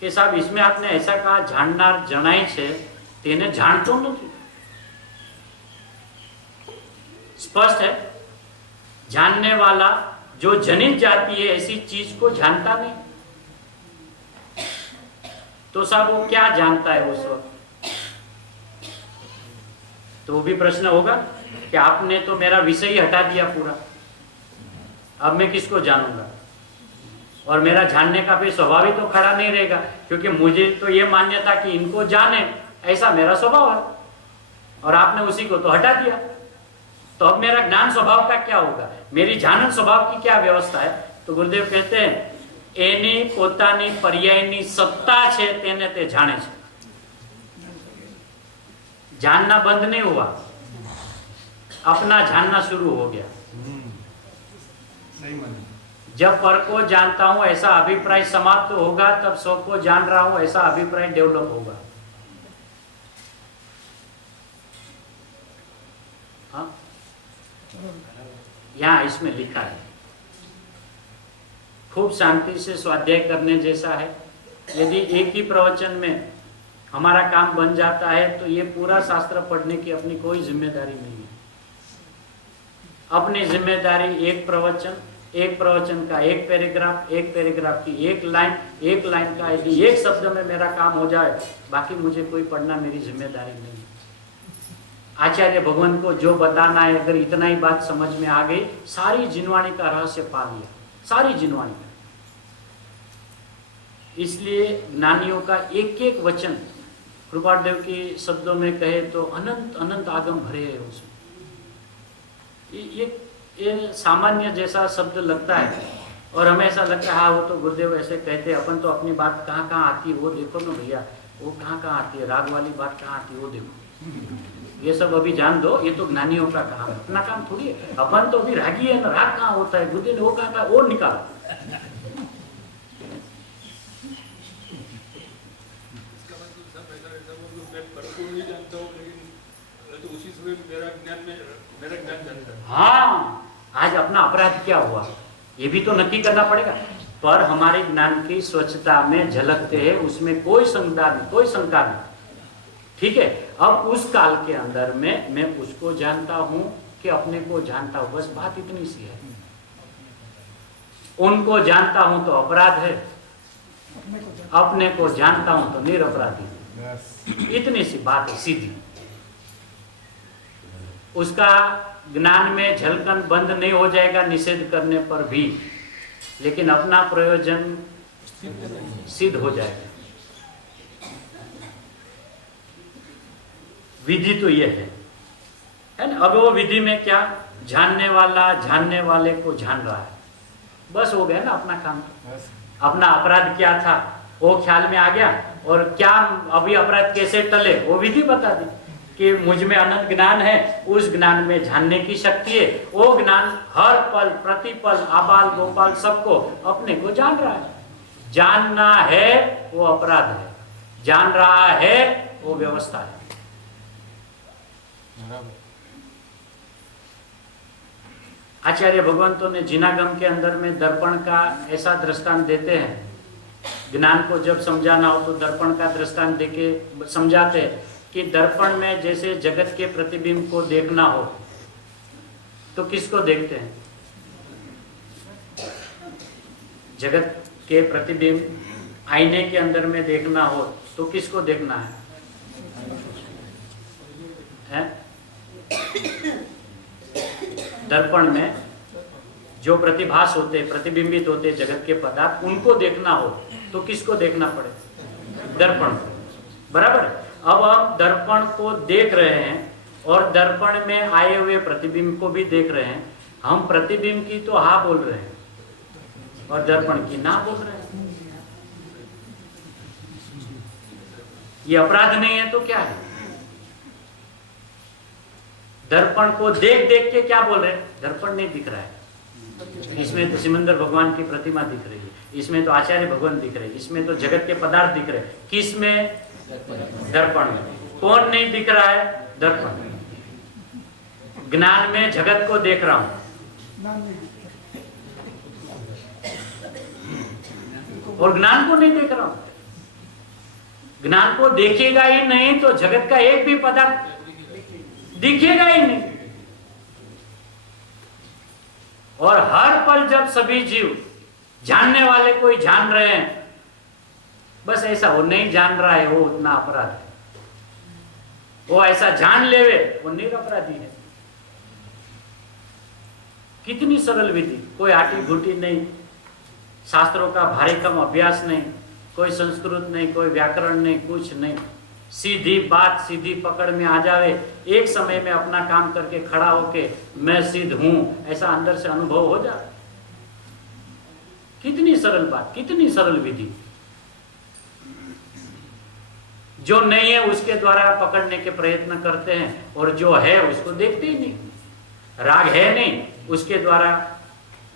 कि साहब इसमें आपने ऐसा कहा जाननार जनाई छे तेने जानतो नहीं। स्पष्ट है, जानने वाला जो जनित जाती है ऐसी चीज को जानता नहीं। तो साहब वो क्या जानता है उस वक्त? तो वो भी प्रश्न होगा कि आपने तो मेरा विषय ही हटा दिया पूरा, अब मैं किसको जानूंगा? और मेरा जानने का भी स्वभाव ही तो खड़ा नहीं रहेगा, क्योंकि मुझे तो ये मान्यता कि इनको जाने ऐसा मेरा स्वभाव है, और आपने उसी को तो हटा दिया। तो अब मेरा ज्ञान स्वभाव का क्या होगा? मेरी जानन स्वभाव की क्या व्यवस्था है? तो गुरुदेव कहते हैं एनी पोतानी पर्यायनी सत्ता छे तेने ते जाने छे। जानना बंद नहीं हुआ, अपना जानना शुरू हो गया। नहीं मानी। जब पर को जानता हूं ऐसा अभिप्राय समाप्त होगा, तब स्व को जान रहा हूं ऐसा अभिप्राय डेवलप होगा। हाँ, यहां इसमें लिखा है। खूब शांति से स्वाध्याय करने जैसा है। यदि एक ही प्रवचन में हमारा काम बन जाता है तो ये पूरा शास्त्र पढ़ने की अपनी कोई जिम्मेदारी नहीं है। अपनी जिम्मेदारी एक प्रवचन का एक पैराग्राफ, एक पैराग्राफ की एक लाइन का यदि एक शब्द में मेरा काम हो जाए, बाकी मुझे कोई पढ़ना मेरी जिम्मेदारी नहीं है। आचार्य भगवान को जो बताना है, अगर इतना ही बात समझ में आ गई, सारी जिनवाणी का रहस्य पा लिया, सारी जिनवाणी का। इसलिए ज्ञानियों का एक एक वचन कृपादेव के शब्दों में कहे तो अनंत अनंत आगम भरे है उसमें। ये सामान्य जैसा शब्द लगता है और हमें ऐसा लगता है हाँ वो तो गुरुदेव ऐसे कहते हैं, अपन तो अपनी बात कहाँ कहाँ आती है वो देखो ना भैया, वो कहाँ कहाँ आती है, राग वाली बात कहाँ आती है वो देखो। ये सब अभी जान दो, ये तो ज्ञानियों का काम है, अपना काम थोड़ी है। अपन तो अभी रागी है ना, राग कहाँ होता है, गुरुदेव ने वो कहाँ कहा वो निकालो। हाँ, आज अपना अपराध क्या हुआ ये भी तो नक्की करना पड़ेगा। पर हमारे ज्ञान की स्वच्छता में झलकते हैं, उसमें कोई शंका नहीं, कोई शंका नहीं। ठीक है, अब उस काल के अंदर में मैं उसको जानता हूं कि अपने को जानता हूं, बस बात इतनी सी है। उनको जानता हूं तो अपराध है, अपने को जानता हूं तो निरपराधी। इतनी सी बात है, सीधी। उसका ज्ञान में झलकन बंद नहीं हो जाएगा निषेध करने पर भी, लेकिन अपना प्रयोजन सिद्ध हो जाएगा। विधि तो यह है ना। अब वो विधि में क्या, जानने वाला जानने वाले को जान रहा है, बस हो गया ना अपना काम। अपना अपराध क्या था वो ख्याल में आ गया, और क्या अभी अपराध कैसे टले वो विधि बता दी कि मुझ में अनंत ज्ञान है, उस ज्ञान में जानने की शक्ति है। वो ज्ञान हर पल प्रतिपल आबाल गोपाल सबको अपने को जान रहा है। जानना है वो अपराध है, जान रहा है वो व्यवस्था है। आचार्य भगवंतों ने जिनागम के अंदर में दर्पण का ऐसा दृष्टांत देते हैं। ज्ञान को जब समझाना हो तो दर्पण का दृष्टांत देके समझाते हैं कि दर्पण में जैसे जगत के प्रतिबिंब को देखना हो तो किसको देखते हैं? जगत के प्रतिबिंब आईने के अंदर में देखना हो तो किसको देखना है? दर्पण में जो प्रतिभास होते, प्रतिबिंबित होते जगत के पदार्थ, उनको देखना हो तो किसको देखना पड़े? दर्पण को, बराबर। अब हम दर्पण को देख रहे हैं और दर्पण में आए हुए प्रतिबिंब को भी देख रहे हैं। हम प्रतिबिंब की तो हाँ बोल रहे हैं और दर्पण की ना बोल रहे हैं। ये अपराध नहीं है तो क्या है? दर्पण को देख देख के क्या बोल रहे हैं? दर्पण नहीं दिख रहा है, इसमें तो सिमंदर भगवान की प्रतिमा दिख रही है, इसमें तो आचार्य भगवान दिख रहे हैं, इसमें तो जगत के पदार्थ दिख रहे हैं। किस में? दर्पण में। कौन नहीं दिख रहा है? दर्पण में। ज्ञान में जगत को देख रहा हूं और ज्ञान को नहीं देख रहा हूं। ज्ञान को देखेगा ही नहीं तो जगत का एक भी पदार्थ दिखेगा ही नहीं। और हर पल जब सभी जीव जानने वाले को ही जान रहे हैं, बस ऐसा वो नहीं जान रहा है वो उतना अपराध है। वो ऐसा जान लेवे वो निरपराधी है। कितनी सरल विधि, कोई आटी घुटी नहीं, शास्त्रों का भारी कम अभ्यास नहीं, कोई संस्कृत नहीं, कोई व्याकरण नहीं, कुछ नहीं। सीधी बात सीधी पकड़ में आ जावे, एक समय में अपना काम करके खड़ा होके मैं सिद्ध हूं ऐसा अंदर से अनुभव हो जाए। कितनी सरल बात, कितनी सरल विधि। जो नहीं है उसके द्वारा पकड़ने के प्रयत्न करते हैं और जो है उसको देखते ही नहीं। राग है नहीं उसके द्वारा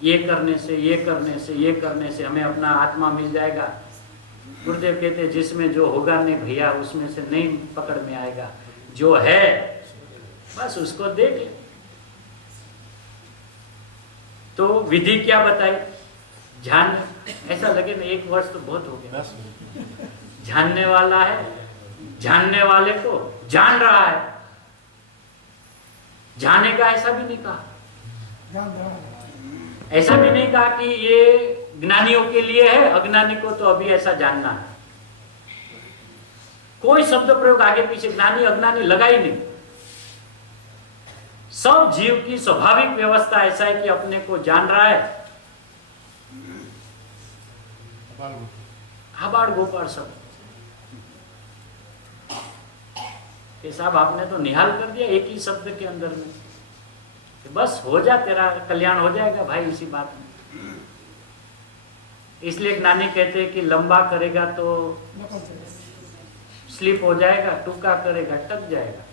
ये करने से, ये करने से, ये करने से हमें अपना आत्मा मिल जाएगा। गुरुदेव कहते जिसमें जो होगा नहीं भैया उसमें से नहीं पकड़ में आएगा, जो है बस उसको देख ले। तो विधि क्या बताई? ध्यान। ऐसा लगे ना 1 वर्ष तो बहुत हो गया। जानने वाला है, जानने वाले को जान रहा है, जाने का ऐसा भी नहीं कहा। ऐसा भी नहीं कहा कि ये ज्ञानियों के लिए है, अज्ञानी को तो अभी ऐसा जानना है। कोई शब्द प्रयोग आगे पीछे ज्ञानी अज्ञानी लगा ही नहीं। सब जीव की स्वाभाविक व्यवस्था ऐसा है कि अपने को जान रहा है। आबाड़ गोपाड़ सब ये साहब आपने तो निहाल कर दिया एक ही शब्द के अंदर में। बस हो जा, तेरा कल्याण हो जाएगा भाई इसी बात में। इसलिए ज्ञानी कहते हैं कि लंबा करेगा तो स्लिप हो जाएगा, टूका करेगा टक जाएगा।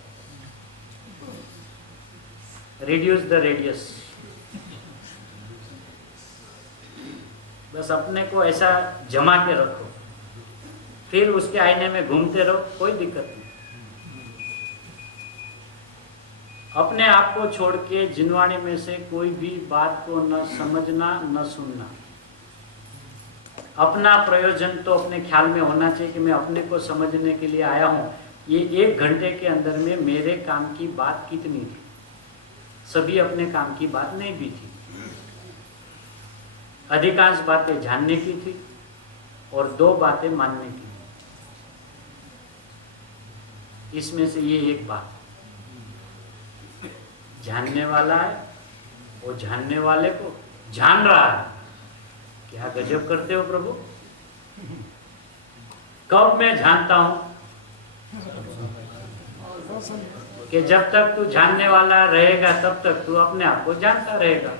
Reduce the radius. बस अपने को ऐसा जमा के रखो, फिर उसके आईने में घूमते रहो, कोई दिक्कत नहीं। अपने आप को छोड़ के जिनवाणी में से कोई भी बात को न समझना न सुनना। अपना प्रयोजन तो अपने ख्याल में होना चाहिए कि मैं अपने को समझने के लिए आया हूं। ये 1 घंटे के अंदर में मेरे काम की बात कितनी थी? सभी अपने काम की बात नहीं भी थी। अधिकांश बातें जानने की थी और 2 बातें मानने की थी। इसमें से ये एक बात जानने वाला है, वो जानने वाले को जान रहा है। क्या गजब करते हो प्रभु। कब मैं जानता हूं कि जब तक तू जानने वाला रहेगा तब तक तू अपने आप को जानता रहेगा।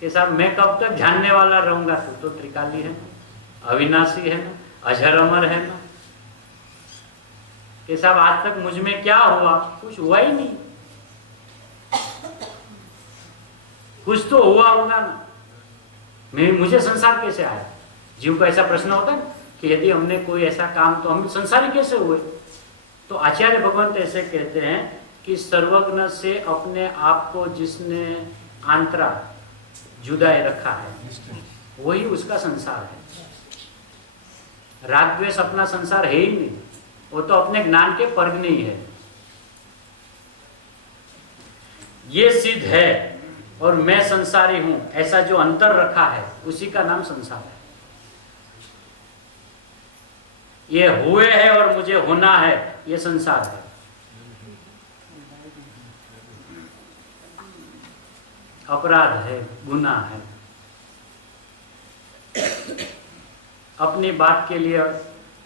कि साहब मैं कब तक जानने वाला रहूंगा? तू तो त्रिकाली है ना, अविनाशी है ना, अजर अमर है ना। कि साहब आज तक मुझ में क्या हुआ? कुछ हुआ ही नहीं। कुछ तो हुआ होगा ना। मुझे संसार कैसे आया? जीव को ऐसा प्रश्न होता है कि यदि हमने कोई ऐसा काम तो हम संसारी कैसे हुए? तो आचार्य भगवंत ऐसे कहते हैं कि सर्वज्ञ से अपने आप को जिसने आंतरा जुदाए रखा है वही उसका संसार है। राग द्वेष अपना संसार है ही नहीं, वो तो अपने ज्ञान के परगने ही है। ये सिद्ध है और मैं संसारी हूं, ऐसा जो अंतर रखा है उसी का नाम संसार है। ये हुए है और मुझे होना है, ये संसार है। अपराध है, गुनाह है। अपनी बात के लिए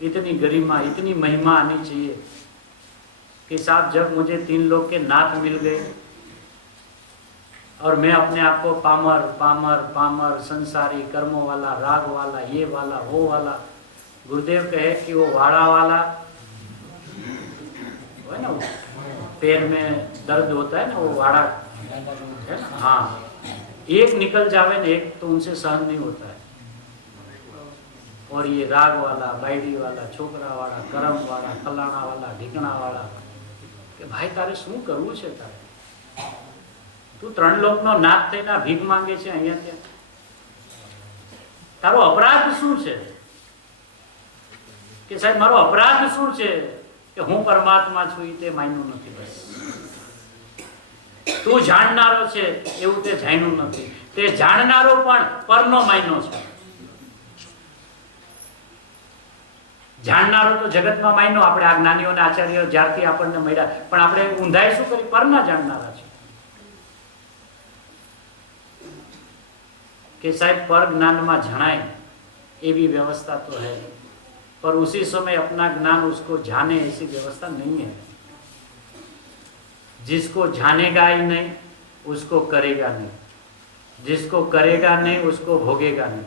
इतनी गरिमा, इतनी महिमा आनी चाहिए कि साहब जब मुझे 3 लोग के नाथ मिल गए और मैं अपने आप को पामर पामर पामर, संसारी, कर्मों वाला, राग वाला, ये वाला, वो वाला। गुरुदेव कहे कि वो वाड़ा वाला वो है ना, वो पैर में दर्द होता है ना, वो वाड़ा है ना। हाँ, एक निकल जावे ना एक तो उनसे सहन नहीं होता है। और ये राग वाला, बायडी वाला, छोकरा वाला, करम वाला, फलाना वाला, ढीकणा वाला कि भाई तारे શું કરવું છે? તારે તું 3 લોકનો નાથ થઈને ભીખ માંગે છે અહીંયા ત્યાં। તારો અપરાધ શું છે? કે સાહેબ મારો અપરાધ શું છે કે હું પરમાત્મા છું એ તે માન્યું નથી। બસ તું જાણનારો છે એવું તે જાણ્યું નથી। તે જાણનારો પણ પરનો માન્યો છે। જાણનારો તો જગતમાં માન્યો, આપણે આ જ્ઞાનીઓને આચાર્ય જ્યારથી આપણને મળ્યા, પણ આપણે ઊંધાઈ શું કરી? પરના જાણનારા છે कि साहब पर ज्ञान में जनाए एवी व्यवस्था तो है, पर उसी समय अपना ज्ञान उसको जाने ऐसी व्यवस्था नहीं है। जिसको जानेगा ही नहीं उसको करेगा नहीं, जिसको करेगा नहीं उसको भोगेगा नहीं।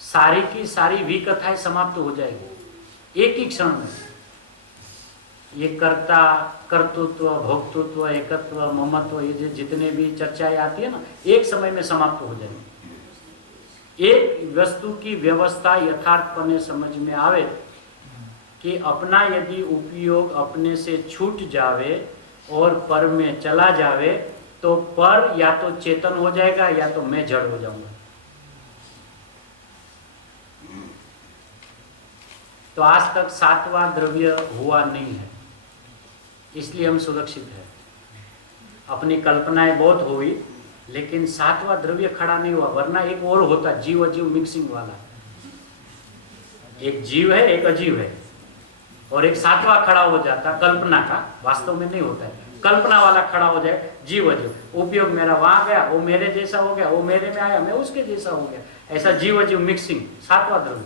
सारी की सारी विकथाएं समाप्त हो जाएगी एक ही क्षण में। ये कर्ता, कर्तृत्व, भोक्तृत्व, एकत्व, ममत्व, ये जो जितने भी चर्चाएं आती है ना, एक समय में समाप्त हो जाएंगी। एक वस्तु की व्यवस्था यथार्थपने समझ में आवे कि अपना यदि उपयोग अपने से छूट जावे और पर में चला जावे तो पर या तो चेतन हो जाएगा या तो मैं जड़ हो जाऊंगा। तो आज तक सातवां द्रव्य हुआ नहीं है, इसलिए हम सुरक्षित हैं। अपनी कल्पनाएं बहुत हुई लेकिन सातवां द्रव्य खड़ा नहीं हुआ, वरना एक और होता, जीव अजीव मिक्सिंग वाला। एक जीव है, एक अजीव है, और एक सातवां खड़ा हो जाता कल्पना का, वास्तव में नहीं होता है। कल्पना वाला खड़ा हो जाए, जीव अजीव। उपयोग मेरा वहां गया, वो मेरे जैसा हो गया, वो मेरे में आया, मैं उसके जैसा हो गया, ऐसा जीव अजीव मिक्सिंग, सातवां द्रव्य।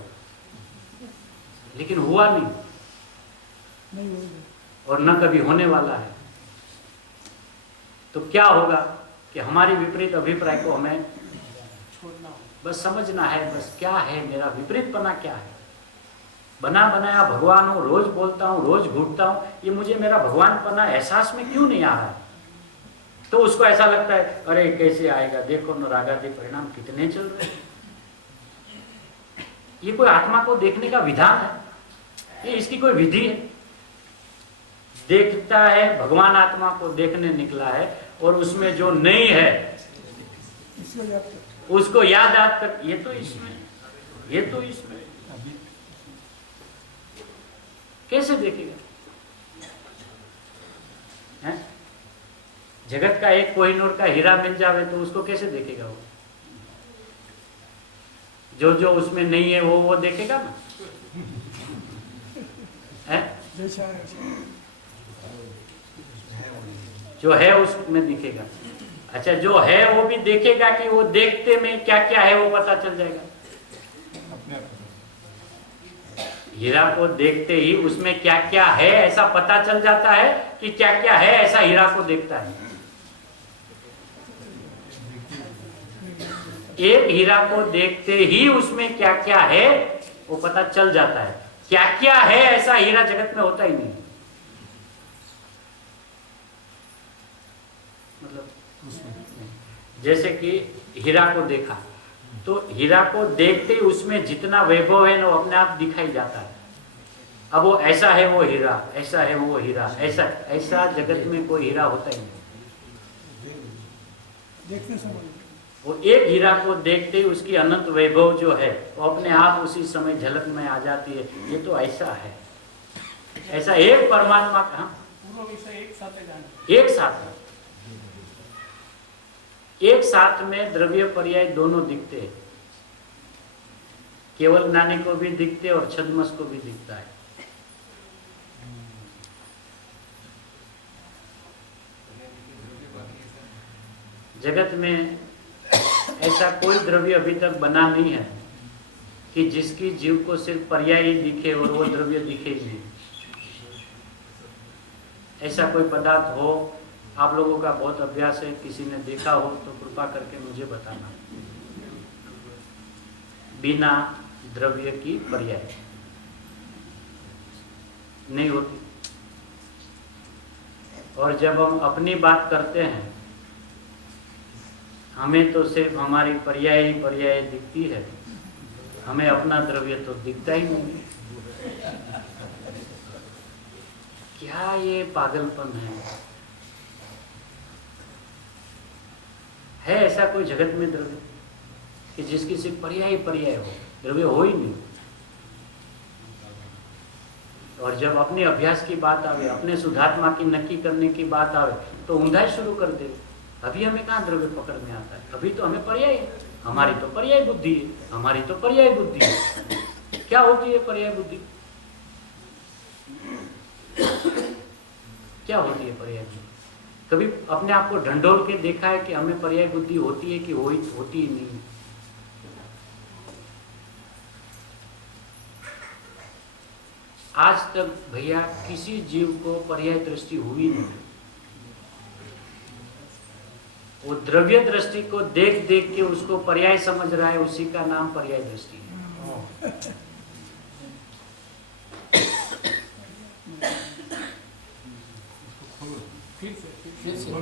लेकिन हुआ नहीं और न कभी होने वाला है। तो क्या होगा कि हमारी विपरीत अभिप्राय को हमें छोड़ना, बस समझना है, बस क्या है मेरा विपरीतपना, क्या है। बना बनाया भगवान हूँ, रोज बोलता हूँ, रोज घूटता हूँ, ये मुझे मेरा भगवानपना एहसास में क्यों नहीं आ रहा है। तो उसको ऐसा लगता है, अरे कैसे आएगा, देखो न रागादि परिणाम कितने चल रहे हैं। ये कोई आत्मा को देखने का विधान है? ये इसकी कोई विधि है? देखता है, भगवान आत्मा को देखने निकला है और उसमें जो नहीं है उसको याद कर, ये तो इसमें, ये तो इसमें, कैसे देखेगा? है? जगत का एक कोहिनूर का हीरा मिल जावे तो उसको कैसे देखेगा वो? जो जो उसमें नहीं है वो देखेगा ना, है? जो है उसमें दिखेगा। अच्छा, जो है वो भी देखेगा कि वो देखते में क्या क्या है वो पता चल जाएगा। हीरा को देखते ही उसमें क्या क्या है ऐसा पता चल जाता है कि क्या क्या है ऐसा हीरा को देखता है। एक हीरा को देखते ही उसमें क्या क्या है वो पता चल जाता है। क्या क्या है ऐसा हीरा जगत में होता ही नहीं। मतलब जैसे कि हीरा को देखा तो हीरा को देखते ही उसमें जितना वैभव है ना वो अपने आप दिखाई जाता है। अब वो ऐसा है वो हीरा, ऐसा है वो हीरा, ऐसा ऐसा जगत में कोई हीरा होता ही नहीं। देखते समय वो एक हीरा को देखते ही उसकी अनंत वैभव जो है वो अपने आप उसी समय झलक में आ जाती है। ये तो ऐसा है, ऐसा एक परमात्मा का एक साथ में द्रव्य पर्याय दोनों दिखते हैं। केवल ज्ञानी को भी दिखते और छद्मस को भी दिखता है। जगत में ऐसा कोई द्रव्य अभी तक बना नहीं है कि जिसकी जीव को सिर्फ पर्याय ही दिखे और वो द्रव्य दिखे ही नहीं। ऐसा कोई पदार्थ हो, आप लोगों का बहुत अभ्यास है, किसी ने देखा हो तो कृपा करके मुझे बताना। बिना द्रव्य की पर्याय नहीं होती। और जब हम अपनी बात करते हैं हमें तो सिर्फ हमारी पर्याय ही पर्याय दिखती है, हमें अपना द्रव्य तो दिखता ही नहीं। क्या ये पागलपन है ऐसा कोई जगत में द्रव्य कि जिसकी सिर्फ पर्याय पर्याय हो, द्रव्य हो ही नहीं। और जब अपने अभ्यास की बात आवे, अपने शुद्धात्मा की नक्की करने की बात आवे तो ऊंधाई शुरू कर दे। अभी हमें कहाँ द्रव्य पकड़ में आता है? अभी तो हमें पर्याय है, हमारी तो पर्याय बुद्धि है, हमारी तो पर्याय बुद्धि है। क्या होती है पर्याय बुद्धि? क्या होती है पर्याय बुद्धि? कभी अपने आप को ढंढोल के देखा है कि हमें पर्याय बुद्धि होती है कि होती ही नहीं? आज तक भैया किसी जीव को पर्याय दृष्टि हुई नहीं। वो द्रव्य दृष्टि को देख देख के उसको पर्याय समझ रहा है, उसी का नाम पर्याय दृष्टि है। फिर से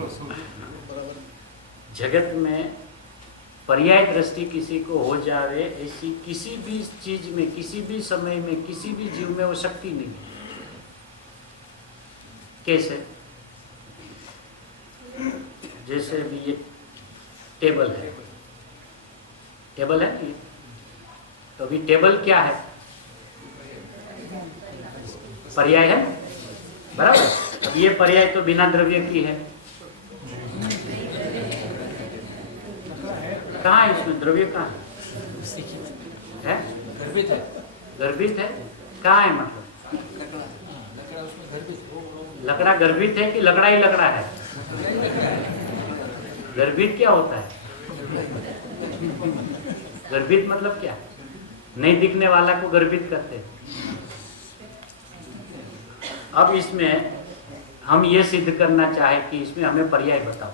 जगत में पर्याय दृष्टि किसी को हो जावे, ऐसी किसी भी चीज में, किसी भी समय में, किसी भी जीव में वो शक्ति नहीं है। कैसे? जैसे भी ये टेबल है, टेबल है ये, तो अभी टेबल क्या है? पर्याय है, बराबर। अब ये पर्याय तो बिना द्रव्य की है। कहाँ है इसमें द्रव्य? कहाँ है? गर्भित है। गर्भित है? कहाँ है मतलब? लकड़ा उसमें गर्भित। लकड़ा गर्भित है कि लकड़ा ही लकड़ा है? गर्भित क्या होता है? गर्भित मतलब क्या? नहीं दिखने वाला को गर्भित करते हैं। अब इसमें हम ये सिद्ध करना चाहे कि इसमें हमें पर्याय बताओ।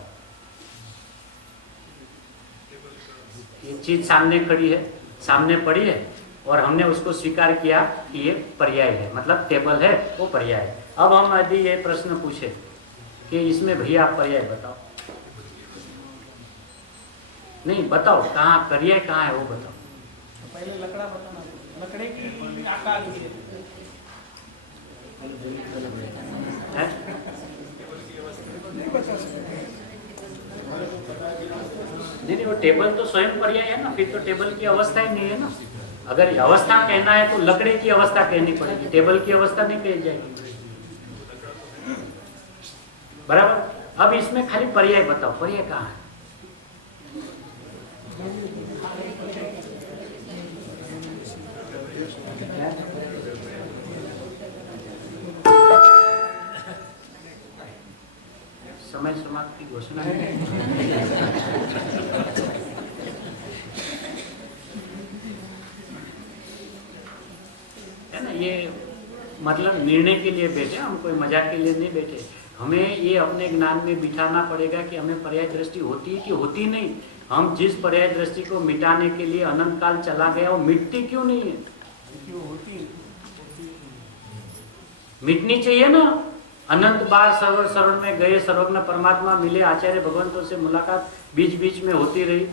ये चीज सामने खड़ी है, सामने पड़ी है, और हमने उसको स्वीकार किया कि ये पर्याय है, मतलब टेबल है वो पर्याय है। अब हम यदि ये प्रश्न पूछे कि इसमें भैया आप पर्याय बताओ, नहीं बताओ, कहाँ पर्याय कहाँ है वो बताओ। पहले लकड़ा बताना, लकड़े की आकार की है? नहीं बता सकते। नहीं, वो टेबल तो स्वयं पर्याय है ना, फिर तो टेबल की अवस्था ही नहीं है ना। अगर अवस्था कहना है तो लकड़े की अवस्था कहनी पड़ेगी, टेबल की अवस्था नहीं कही जाएगी, बराबर। अब इसमें खाली पर्याय बताओ, पर्याय कहाँ है? समय समाप्ति की घोषणा है ना। ये मतलब निर्णय के लिए बैठे, हम कोई मजाक के लिए नहीं बैठे। हमें ये अपने ज्ञान में बिठाना पड़ेगा कि हमें पर्याय दृष्टि होती है कि होती नहीं। हम जिस पर्याय दृष्टि को मिटाने के लिए अनंत काल चला गया, वो मिटती क्यों नहीं है? मिटनी चाहिए ना। अनंत बार सरोवर सरोवर में गए, सर्वज्ञ परमात्मा मिले, आचार्य भगवंतों से मुलाकात बीच बीच में होती रही,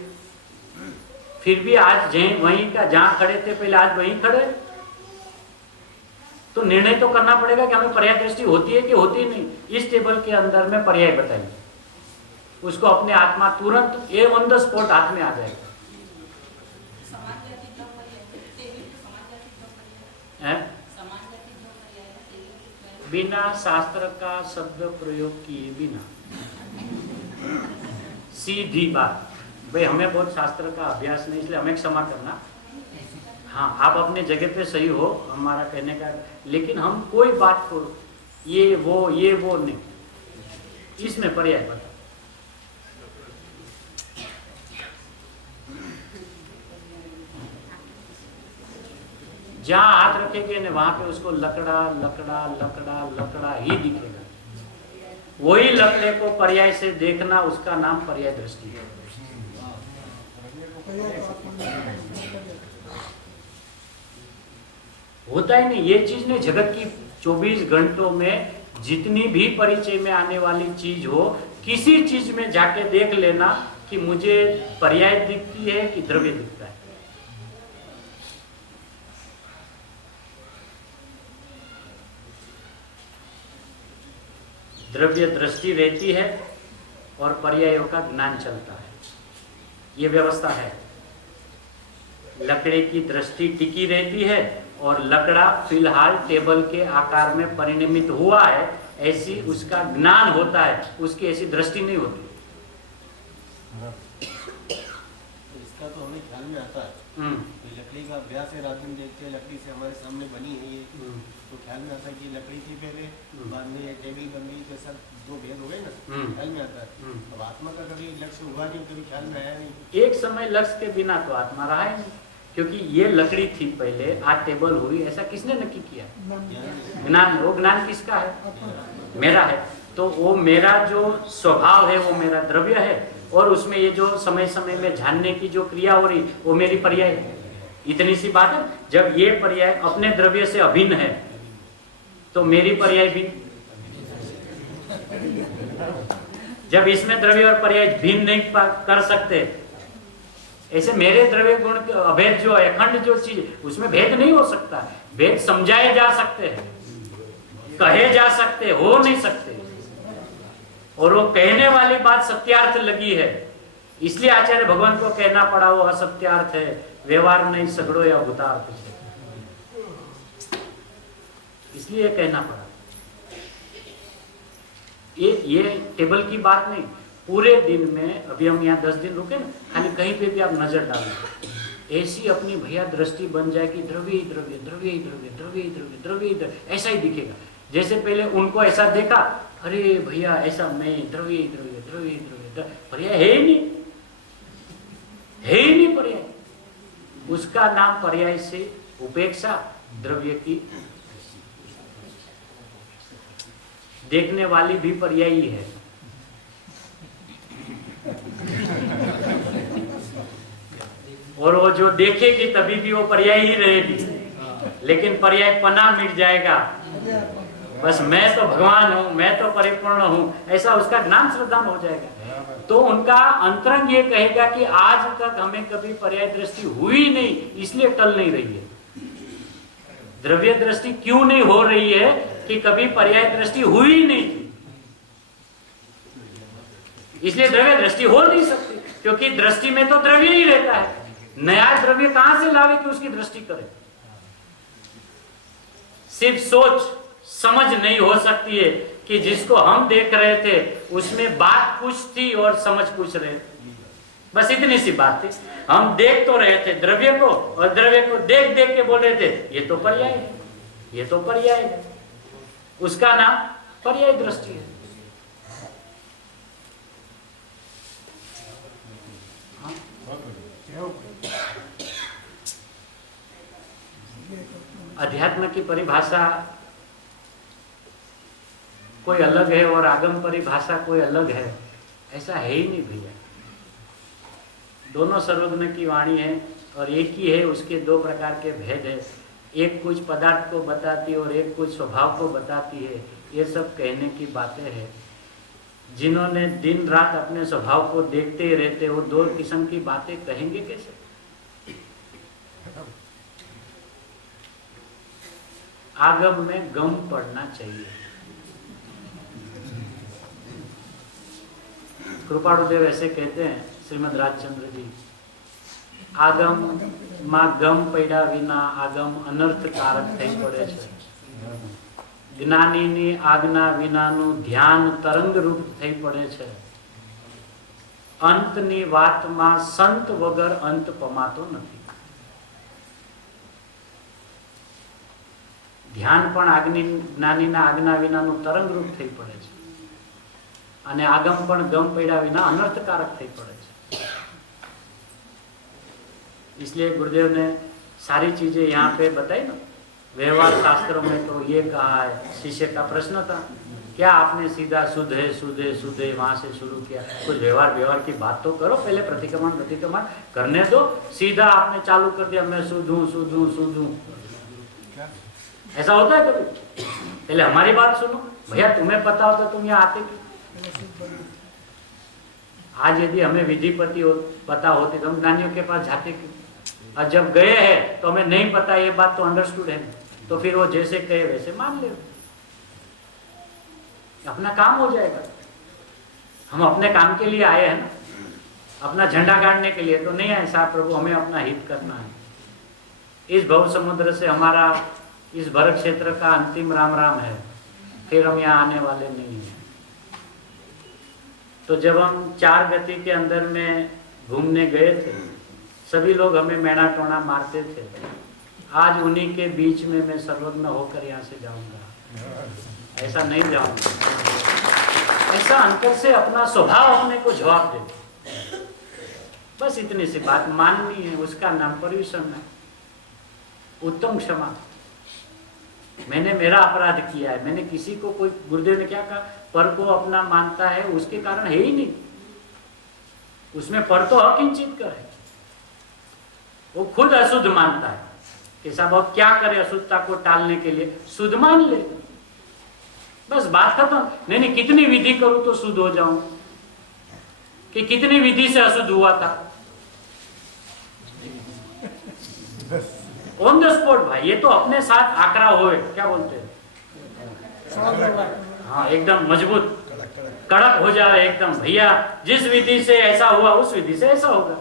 फिर भी आज वहीं का जहां खड़े थे पहले, आज वहीं खड़े। तो निर्णय तो करना पड़ेगा कि हमें पर्याय दृष्टि होती है कि होती नहीं। इस टेबल के अंदर में पर्याय बताइए, उसको अपने आत्मा तुरंत ए ऑन द स्पॉट हाथ में आ जाएगा। बिना शास्त्र का शब्द प्रयोग किए बिना, सीधी बात। भाई हमें बहुत शास्त्र का अभ्यास नहीं, इसलिए हमें क्षमा करना। हाँ, आप अपने जगह पे सही हो, हमारा कहने का, लेकिन हम कोई बात को ये वो नहीं, इसमें पर्याय बता। जहां हाथ रखेंगे ना वहां पे उसको लकड़ा लकड़ा लकड़ा लकड़ा ही दिखेगा। वही लकड़े को पर्याय से देखना, उसका नाम पर्याय दृष्टि है। होता ही नहीं, ये चीज नहीं। जगत की 24 घंटों में जितनी भी परिचय में आने वाली चीज हो, किसी चीज में जाके देख लेना कि मुझे पर्याय दिखती है कि द्रव्य दिखता है। द्रव्य दृष्टि रहती है और पर्यायों का ज्ञान चलता है, ये व्यवस्था है। लकड़े की दृष्टि टिकी रहती है और लकड़ा फिलहाल टेबल के आकार में परिणमित हुआ है, ऐसी उसका ज्ञान होता है, उसकी ऐसी दृष्टि नहीं होती। इसका तो हमें ख्याल में आता है कि लकड़ी का अभ्यास है, रात दिन देखते हैं लकड़ी से हमारे सामने बनी है ये, तो ख्याल में आता है कि लकड़ी थी पहले, बाद में ये टेबल बन गई, तो सब दो भेद हो गए ना, ख्याल में आता है। अब आत्मा का कभी लक्ष्य हुआ नहीं, कभी ख्याल में आया नहीं। एक समय लक्ष्य के बिना तो आत्मा रहा ही नहीं, क्योंकि ये लकड़ी थी पहले, आज टेबल हुई, ऐसा किसने नक्की किया? ज्ञान। वो ज्ञान किसका है? मेरा है। तो वो मेरा जो स्वभाव है वो मेरा द्रव्य है, और उसमें ये जो समय समय में जानने की जो क्रिया हो रही वो मेरी पर्याय है। इतनी सी बात है। जब ये पर्याय अपने द्रव्य से अभिन्न है तो मेरी पर्याय भी जब इसमें द्रव्य और पर्याय भिन्न नहीं कर सकते, ऐसे मेरे द्रव्य गुण अभेद जो अखंड जो चीज उसमें भेद नहीं हो सकता। भेद समझाए जा सकते हैं, कहे जा सकते, हो नहीं सकते। और वो कहने वाली बात सत्यार्थ लगी है, इसलिए आचार्य भगवान को कहना पड़ा वो असत्यार्थ है, व्यवहार नहीं सगड़ो या भूतार्थ है, इसलिए कहना पड़ा। ये टेबल की बात नहीं, पूरे दिन में अभी हम यहाँ 10 दिन रुके ना, खाली कहीं पे भी आप नजर डालें, ऐसी अपनी भैया दृष्टि बन जाए कि द्रव्य ही द्रव्य, द्रव्य ही द्रव्य, द्रव्य ही द्रव्य, द्रव्य ही द्रव्य, ऐसा ही दिखेगा। जैसे पहले उनको ऐसा देखा, अरे भैया ऐसा मैं, द्रव्य ही द्रव्य, द्रव्य ही द्रव्य, पर्याय है ही नहीं, है ही नहीं पर्याय। उसका नाम पर्याय से उपेक्षा, द्रव्य की देखने वाली भी पर्यायी है। और वो जो देखेगी तभी भी वो पर्याय ही रहेगी, लेकिन पर्याय पना मिट जाएगा। बस मैं तो भगवान हूं, मैं तो परिपूर्ण हूं, ऐसा उसका ज्ञान श्रद्धा में हो जाएगा। तो उनका अंतरंग ये कहेगा कि आज तक हमें कभी पर्याय दृष्टि हुई नहीं, इसलिए टल नहीं रही है। द्रव्य दृष्टि क्यों नहीं हो रही है कि कभी पर्याय दृष्टि हुई नहीं थी, इसलिए द्रव्य दृष्टि हो नहीं सकती, क्योंकि दृष्टि में तो द्रव्य ही रहता है। नया द्रव्य कहां से लावे कि उसकी दृष्टि करे। सिर्फ सोच समझ नहीं हो सकती है कि जिसको हम देख रहे थे उसमें बात कुछ थी और समझ कुछ रहे थे, बस इतनी सी बात थी। हम देख तो रहे थे द्रव्य को, और द्रव्य को देख देख के बोल रहे थे ये तो पर्याय है, ये तो पर्याय है, उसका नाम पर्याय दृष्टि है। अध्यात्म की परिभाषा कोई अलग है और आगम परिभाषा कोई अलग है, ऐसा है ही नहीं भैया। दोनों सर्वज्ञ की वाणी है और एक ही है, उसके दो प्रकार के भेद है। एक कुछ पदार्थ को बताती है और एक कुछ स्वभाव को बताती है। ये सब कहने की बातें हैं। जिन्होंने दिन रात अपने स्वभाव को देखते ही रहते, वो दो किस्म की बातें कहेंगे कैसे? आगम में गम पढ़ना चाहिए। कृपाणुदेव ऐसे कहते हैं, श्रीमद राजचंद्र जी, आगम માં ગમ પડ્યા વિના આગમ અનર્થ કારક થઈ પડે છે। જ્ઞાનીની આજ્ઞા વિનાનું ધ્યાન તરંગ રૂપ થઈ પડે છે। અંતની વાતમાં સંત વગર અંત પમાતો નથી। ધ્યાન પણ જ્ઞાનીના આજ્ઞા વિનાનું તરંગ રૂપ થઈ પડે છે, અને આગમ પણ ગમ પડ્યા વિના અનર્થકારક થઈ પડે છે। इसलिए गुरुदेव ने सारी चीजें यहाँ पे बताई ना। व्यवहार शास्त्रों में तो ये कहा है, शिष्य का प्रश्न था, क्या आपने सीधा शुद्ध है शुद्ध है शुद्ध है वहां से शुरू किया? कुछ व्यवहार की बात तो करो, पहले प्रतिक्रमण करने दो। सीधा आपने चालू कर दिया मैं शुद्ध हूँ शुद्ध हूँ शुद्ध हूँ। ऐसा होता है कभी? पहले हमारी बात सुनो भैया, तुम्हें पता होता तुम यहाँ आते क्यों? आज यदि हमें विधिपति पता होती तो हम ज्ञानियों के पास जाते क्यों? और जब गए हैं तो हमें नहीं पता, ये बात तो अंडरस्टूड है, तो फिर वो जैसे कहे वैसे मान ले, अपना काम हो जाएगा। हम अपने काम के लिए आए हैं ना, अपना झंडा गाड़ने के लिए तो नहीं आए। साहब प्रभु हमें अपना हित करना है। इस भव समुद्र से हमारा इस भरत क्षेत्र का अंतिम राम राम है, फिर हम यहाँ आने वाले नहीं हैं। तो जब हम 4 गति के अंदर में घूमने गए थे, सभी लोग हमें मैना टोना मारते थे। आज उन्हीं के बीच में मैं सर्वज्ञ होकर यहाँ से जाऊंगा, ऐसा नहीं जाऊंगा। ऐसा अंतर से अपना स्वभाव अपने को जवाब दे, बस इतनी सी बात माननी है। उसका नाम परिश्रम है, उत्तम क्षमा। मैंने मेरा अपराध किया है, मैंने किसी को, कोई गुरुदेव ने क्या कहा, पर को अपना मानता है उसके कारण है ही नहीं, उसमें पर तो अकिंचित कर है। वो खुद अशुद्ध मानता है कि साहब अब क्या करे अशुद्धता को टालने के लिए, शुद्ध मान ले, बस बात खत्म। नहीं कितनी विधि करूं तो शुद्ध हो जाऊं, कि कितनी विधि से अशुद्ध हुआ था। ऑन द स्पॉट भाई, ये तो अपने साथ आकरा होए, क्या बोलते हैं, हाँ एकदम मजबूत कड़क हो जाए एकदम, भैया जिस विधि से ऐसा हुआ उस विधि से ऐसा होगा।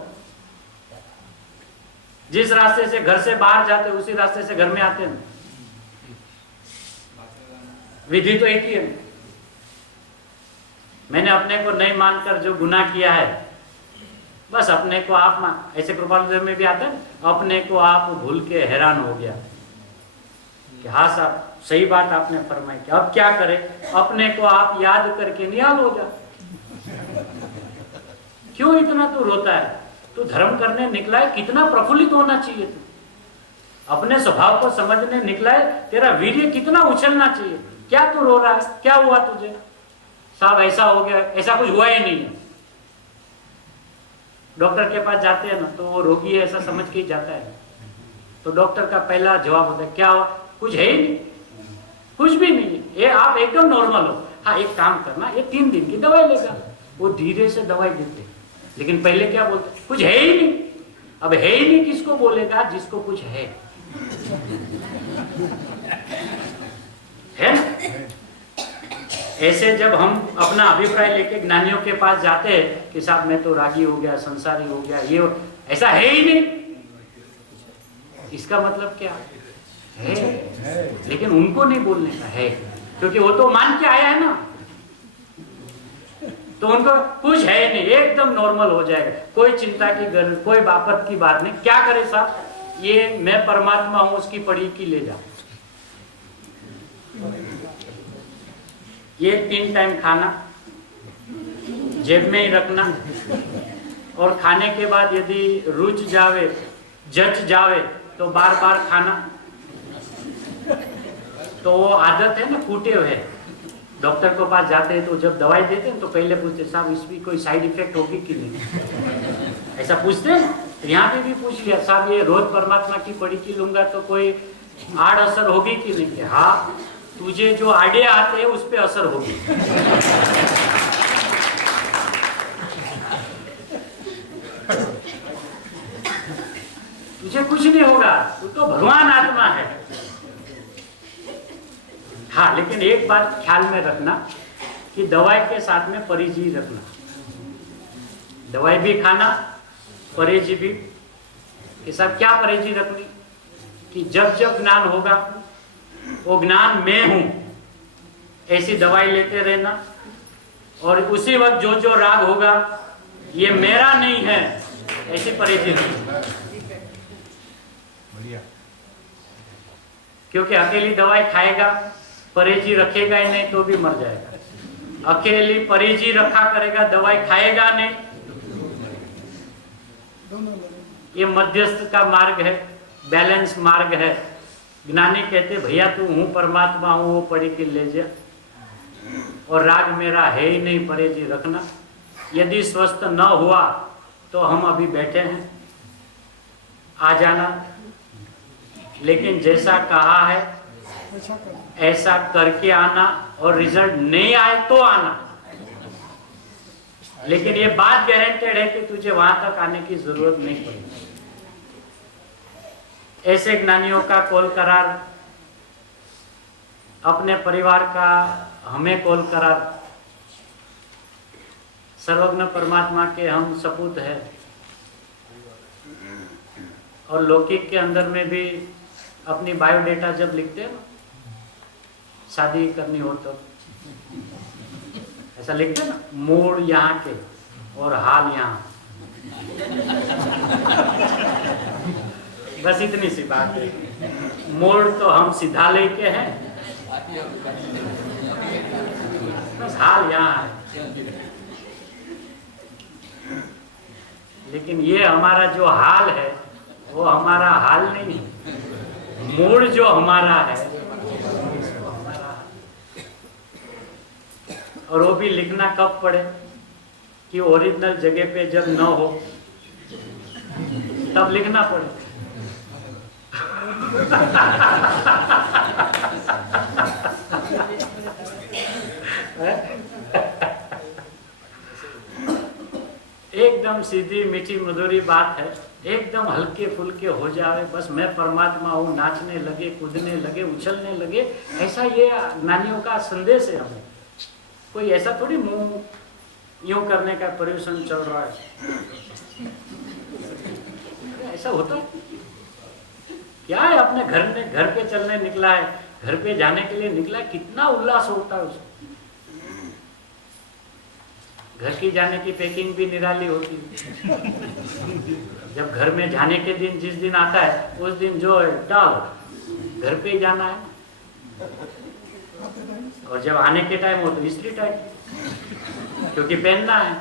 जिस रास्ते से घर से बाहर जाते उसी रास्ते से घर में आते हैं, विधि तो एक ही है। मैंने अपने को नहीं मानकर जो गुनाह किया है, बस अपने को आप मान, ऐसे कृपालुदेव में भी आता है, अपने को आप भूल के हैरान हो गया कि हाँ साहब सही बात आपने फरमाई, कि अब क्या करें, अपने को आप याद करके निहाल हो जा। क्यों इतना तू रोता है? तू धर्म करने निकला है, कितना प्रफुल्लित होना चाहिए तू। अपने स्वभाव को समझने निकला है, तेरा वीर्य कितना उछलना चाहिए। क्या तू रो रहा है? क्या हुआ तुझे? साहब ऐसा हो गया, ऐसा कुछ हुआ ही नहीं है। डॉक्टर के पास जाते हैं ना, तो वो रोगी है ऐसा समझ के ही जाता है, तो डॉक्टर का पहला जवाब होता है क्या हुआ? कुछ है ही नहीं, कुछ भी नहीं है, ये आप एकदम नॉर्मल हो। हाँ एक काम करना, ये 3 दिन की दवाई लेगा। वो धीरे से दवाई देते, लेकिन पहले क्या बोलते? कुछ है ही नहीं। अब है ही नहीं किसको बोलेगा? जिसको कुछ है ना? ऐसे जब हम अपना अभिप्राय लेके ज्ञानियों के पास जाते हैं कि साहब मैं तो रागी हो गया, संसारी हो गया, ये ऐसा है ही नहीं, इसका मतलब क्या है? लेकिन उनको नहीं बोलने का है, क्योंकि वो तो मान के आया है ना, तो उनको कुछ है नहीं, एकदम नॉर्मल हो जाएगा, कोई चिंता की गरज, कोई बापत की बात नहीं। क्या करे साहब? ये मैं परमात्मा हूं उसकी पड़ी की ले जा। ये 3 टाइम खाना जेब में ही रखना, और खाने के बाद यदि रुच जावे, जच जावे, तो बार बार खाना। तो वो आदत है ना, कूटे हुए। डॉक्टर के पास जाते हैं तो जब दवाई देते हैं तो पहले पूछते साहब इसकी कोई साइड इफेक्ट होगी कि नहीं, ऐसा पूछते हैं। तो यहाँ पे भी पूछ लिया साहब ये रोज परमात्मा की पड़ी की लूंगा तो कोई आड़ असर होगी कि नहीं? हाँ, तुझे जो आड़े आते हैं उस पे असर होगी। तुझे कुछ नहीं होगा, तू तो भगवान आत्मा है। हाँ, लेकिन एक बात ख्याल में रखना कि दवाई के साथ में परहेजी रखना। दवाई भी खाना, परहेजी भी। ये सब क्या परहेजी रखनी? कि जब जब ज्ञान होगा वो ज्ञान मैं हूं ऐसी दवाई लेते रहना, और उसी वक्त जो जो राग होगा ये मेरा नहीं है ऐसी परहेजी रखना। क्योंकि अकेली दवाई खाएगा, परहेजी रखेगा ही नहीं तो भी मर जाएगा। अकेली परहेजी रखा करेगा, दवाई खाएगा नहीं, ये मध्यस्थ का मार्ग है, बैलेंस मार्ग है। ज्ञानी कहते भैया तू हूं परमात्मा हूं, वो पढ़ी के ले जा, और राग मेरा है ही नहीं, परहेजी रखना। यदि स्वस्थ न हुआ तो हम अभी बैठे हैं, आ जाना, लेकिन जैसा कहा है ऐसा करके आना, और रिजल्ट नहीं आए तो आना। लेकिन ये बात गारंटेड है कि तुझे वहां तक आने की जरूरत नहीं पड़ेगी। ऐसे ज्ञानियों का कॉल करार, अपने परिवार का हमें कॉल करार, सर्वज्ञ परमात्मा के हम सपूत है। और लौकिक के अंदर में भी अपनी बायोडेटा जब लिखते हैं ना, शादी करनी हो तो ऐसा लिखते हैं ना, मूड यहाँ के और हाल यहाँ। बस इतनी सी बात है। मोड़ तो हम सीधा लेके हैं, बस हाल यहाँ है। लेकिन ये हमारा जो हाल है वो हमारा हाल नहीं है, मूड जो हमारा है वो हमारा है। और वो भी लिखना कब पड़े कि ओरिजिनल जगह पे जब न हो तब लिखना पड़े। एकदम सीधी मीठी मधुरी बात है, एकदम हल्के फुल्के हो जाए, बस मैं परमात्मा हूँ, नाचने लगे, कूदने लगे, उछलने लगे, ऐसा ये ज्ञानियों का संदेश है हमें। कोई ऐसा थोड़ी मुंह यूं करने का प्रयोजन चल रहा है, ऐसा होता है क्या है? अपने घर पे चलने निकला है, घर पे जाने के लिए निकला है, कितना उल्लास होता है उसको। घर की जाने की पैकिंग भी निराली होती है। जब घर में जाने के दिन जिस दिन आता है, उस दिन जो है डाल घर पे ही जाना है, और जब आने के टाइम हो तो इस्त्री टाइट, क्योंकि पहनना है।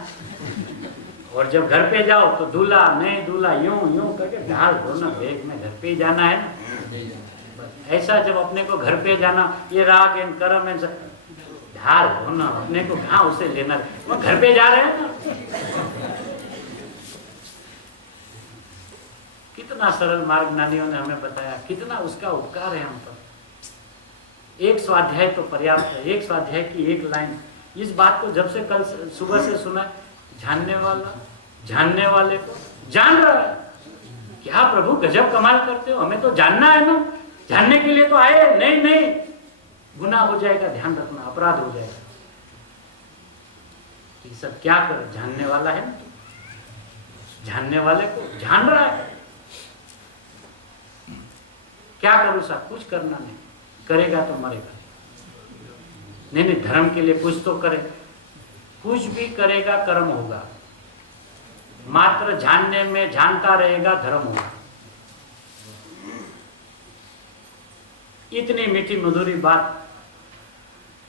और जब घर पे जाओ तो दूल्हा नहीं दूल्हा यूं यूं करके ढाल धोना, बैग में घर पे ही जाना है ना। ऐसा जब अपने को घर पे जाना, ये राग एंड कर्म एंड ढाल होना, अपने को कहाँ उसे लेना, वो घर पे जा रहे हैं ना। कितना सरल मार्ग ज्ञानियों ने हमें बताया, कितना उसका उपकार है हम पर। एक स्वाध्याय तो पर्याप्त है, एक स्वाध्याय की एक लाइन। इस बात को जब से कल सुबह से सुना, जानने वाला जानने वाले को जान रहा है। क्या प्रभु गजब कमाल करते हो, हमें तो जानना है ना, जानने के लिए तो आए। नहीं नहीं, गुनाह हो जाएगा, ध्यान रखना, अपराध हो जाएगा। ये सब क्या कर, जानने वाला है ना, जानने वाले को जान रहा है। क्या करूं साहब, कुछ करना नहीं, करेगा तो मरेगा। नहीं नहीं, धर्म के लिए कुछ तो करे, कुछ भी करेगा कर्म होगा। मात्र जानने में जानता रहेगा, धर्म होगा। इतनी मीठी मधुरी बात,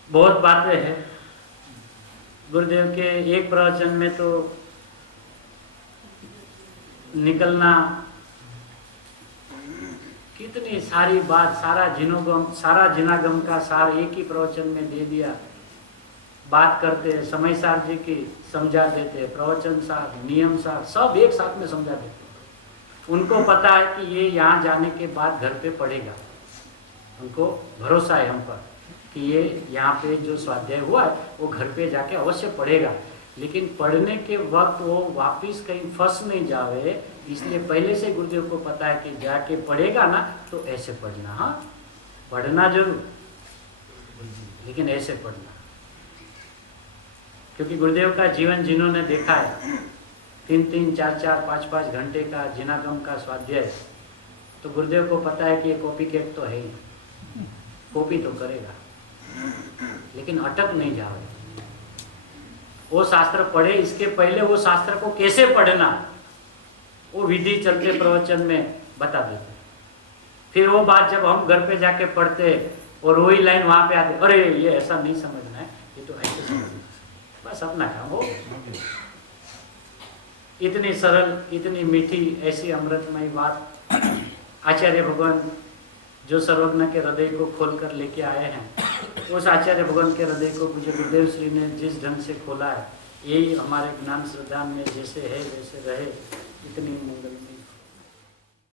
बहुत बातें हैं गुरुदेव के एक प्रवचन में तो निकलना, कितनी सारी बात, सारा जिनागम का सार एक ही प्रवचन में दे दिया। बात करते हैं, समय सार जी की समझा देते, प्रवचन सार, नियम सार, सब एक साथ में समझा देते। उनको पता है कि ये यहाँ जाने के बाद घर पे पढ़ेगा, उनको भरोसा है हम पर कि ये यहाँ पे जो स्वाध्याय हुआ है वो घर पे जाके अवश्य पढ़ेगा। लेकिन पढ़ने के वक्त वो वापिस कहीं फंस नहीं जावे, इसलिए पहले से गुरुदेव को पता है कि जाके पढ़ेगा ना तो ऐसे पढ़ना। हाँ, पढ़ना जरूर, लेकिन ऐसे पढ़ना। क्योंकि गुरुदेव का जीवन जिन्होंने देखा है, 3-3, 4-4, 5-5 घंटे का जिनागम का स्वाध्याय, तो गुरुदेव को पता है कि ये कॉपी कैट तो है ही, कॉपी तो करेगा लेकिन अटक नहीं जावे। वो शास्त्र पढ़े, इसके पहले वो शास्त्र को कैसे पढ़ना वो विधि चलते प्रवचन में बता देते। फिर वो बात जब हम घर पे जाके पढ़ते और वही लाइन वहां पे आते, अरे ये ऐसा नहीं समझना है, ये तो ऐसे समझना है, बस अपना काम हो। इतनी सरल, इतनी मीठी, ऐसी अमृतमयी बात आचार्य भगवान जो सर्वज्ञ के हृदय को खोल कर लेके आए हैं, उस आचार्य भगवान के हृदय को पूज्य गुरुदेव श्री ने जिस ढंग से खोला है, यही हमारे ज्ञान श्रद्धा में जैसे है वैसे रहे। इतनी मंगल